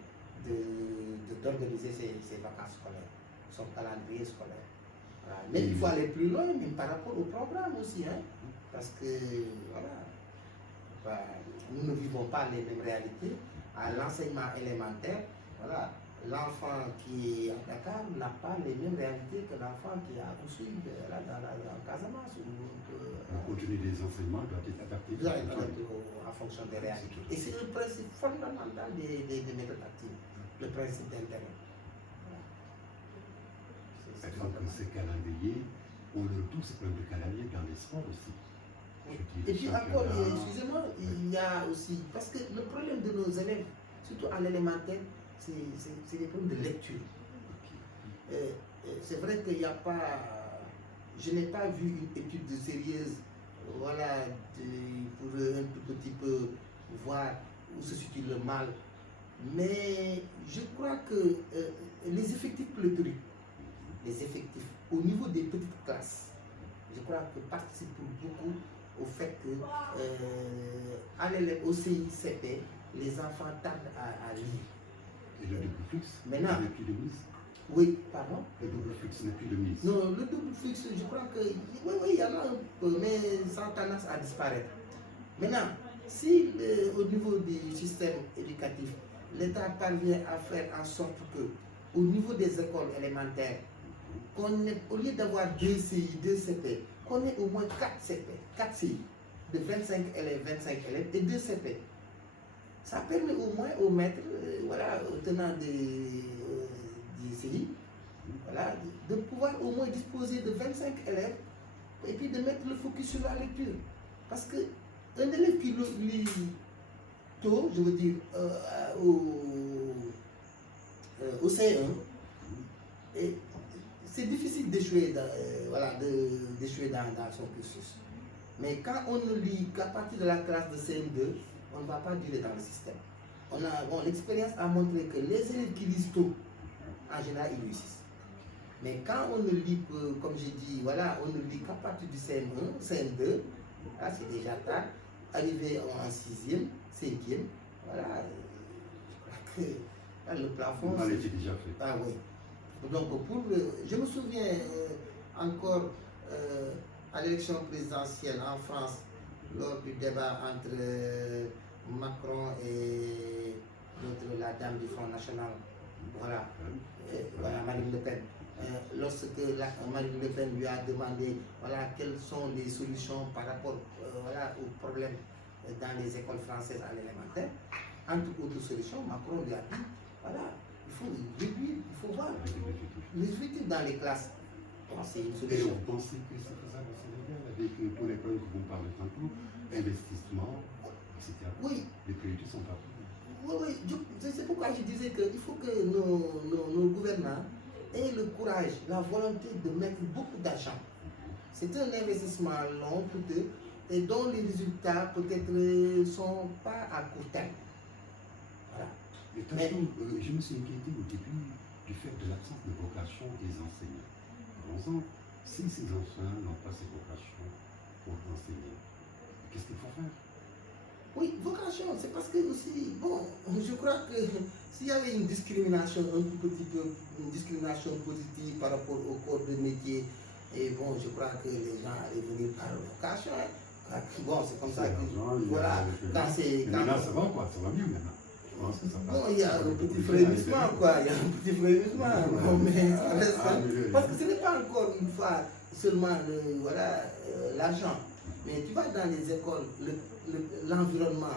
d'organiser ses vacances scolaires, son calendrier scolaire. Voilà. Mais il faut aller plus loin, même par rapport au programme aussi, hein, parce que voilà, nous ne vivons pas les mêmes réalités. À l'enseignement élémentaire, voilà, l'enfant qui est à Dakar n'a pas les mêmes réalités que l'enfant qui est à Oussouye, dans Casamance. Le contenu des enseignements doit être adapté en fonction des réalités. Et c'est le principe fondamental des méthodes actives, le principe d'intérêt. Voilà. Donc ces calendriers, on le retrouve ce problème de calendrier dans les sports aussi. Et puis encore, excusez-moi, il y a aussi, parce que le problème de nos élèves, surtout à l'élémentaire, c'est des problèmes de lecture. C'est vrai qu'il n'y a pas, je n'ai pas vu une étude sérieuse, voilà, pour un tout petit peu voir où se situe le mal. Mais je crois que les effectifs pléthoriques, les effectifs au niveau des petites classes, je crois que participent beaucoup au fait que au CICP, les enfants tardent à lire. Et le double flux n'est plus de mise? Oui, pardon? Le double flux n'est plus de mise? Non, le double flux, je crois que, oui, il y en a un peu, mais ça a tendance à disparaître. Maintenant, si au niveau du système éducatif, l'État parvient à faire en sorte que, au niveau des écoles élémentaires, au lieu d'avoir 2 CI, 2 CP, qu'on ait au moins 4 CP, 4 CI, de 25 élèves et 2 CP. Ça permet au moins aux maîtres, voilà, aux tenants des CI, voilà, de pouvoir au moins disposer de 25 élèves et puis de mettre le focus sur la lecture. Parce qu'un élève qui lit tôt, je veux dire, au C1, c'est difficile d'échouer dans son cursus. Mais quand on ne lit qu'à partir de la classe de CM2, on ne va pas durer dans le système. L'expérience a montré que les élèves qui lisent tôt, en général, ils réussissent. Mais quand on ne lit, comme j'ai dit, voilà, on ne lit qu'à partir du CM1, CM2, là c'est déjà tard, arrivé en 6e, 5e, voilà, je crois que là, le plafond... C'est déjà fait. Ah oui. Donc, je me souviens encore à l'élection présidentielle en France, lors du débat entre Macron et la dame du Front National, voilà, Marine Le Pen. Lorsque Marine Le Pen lui a demandé voilà, quelles sont les solutions par rapport aux problèmes dans les écoles françaises à l'élémentaire, entre autres solutions, Macron lui a dit voilà, il faut réduire, il faut voir les effectifs dans les classes. Bon, c'est une Et solution. vous pensez que c'est faisable au Sénégal avec tous les problèmes que vous parlez tantôt, investissement, etc. Oui, Les priorités sont partout. oui, c'est pourquoi je disais qu'il faut que nos gouvernants aient le courage, la volonté de mettre beaucoup d'argent. C'est un investissement long, coûteux, et dont les résultats peut-être ne sont pas à court terme. Voilà. Et je me suis inquiété au début du fait de l'absence de vocation des enseignants. Parlons-en, si ces enfants n'ont pas cette vocation pour enseigner, qu'est-ce qu'il faut faire? Oui, vocation, c'est parce que aussi, bon, je crois que s'il y avait une discrimination, un tout petit peu, une discrimination positive par rapport au corps de métier, et bon, je crois que les gens allaient venir par vocation. Hein. Bon, c'est comme ça que, voilà, quand c'est... Mais là, ça va quoi, ça va mieux maintenant. Je pense que ça va. Bon, il y a un petit frémissement, quoi, il y a un petit frémissement, bon, mais ça reste, parce que ce n'est pas encore une fois seulement voilà, l'argent. Mais tu vas dans les écoles, l'environnement,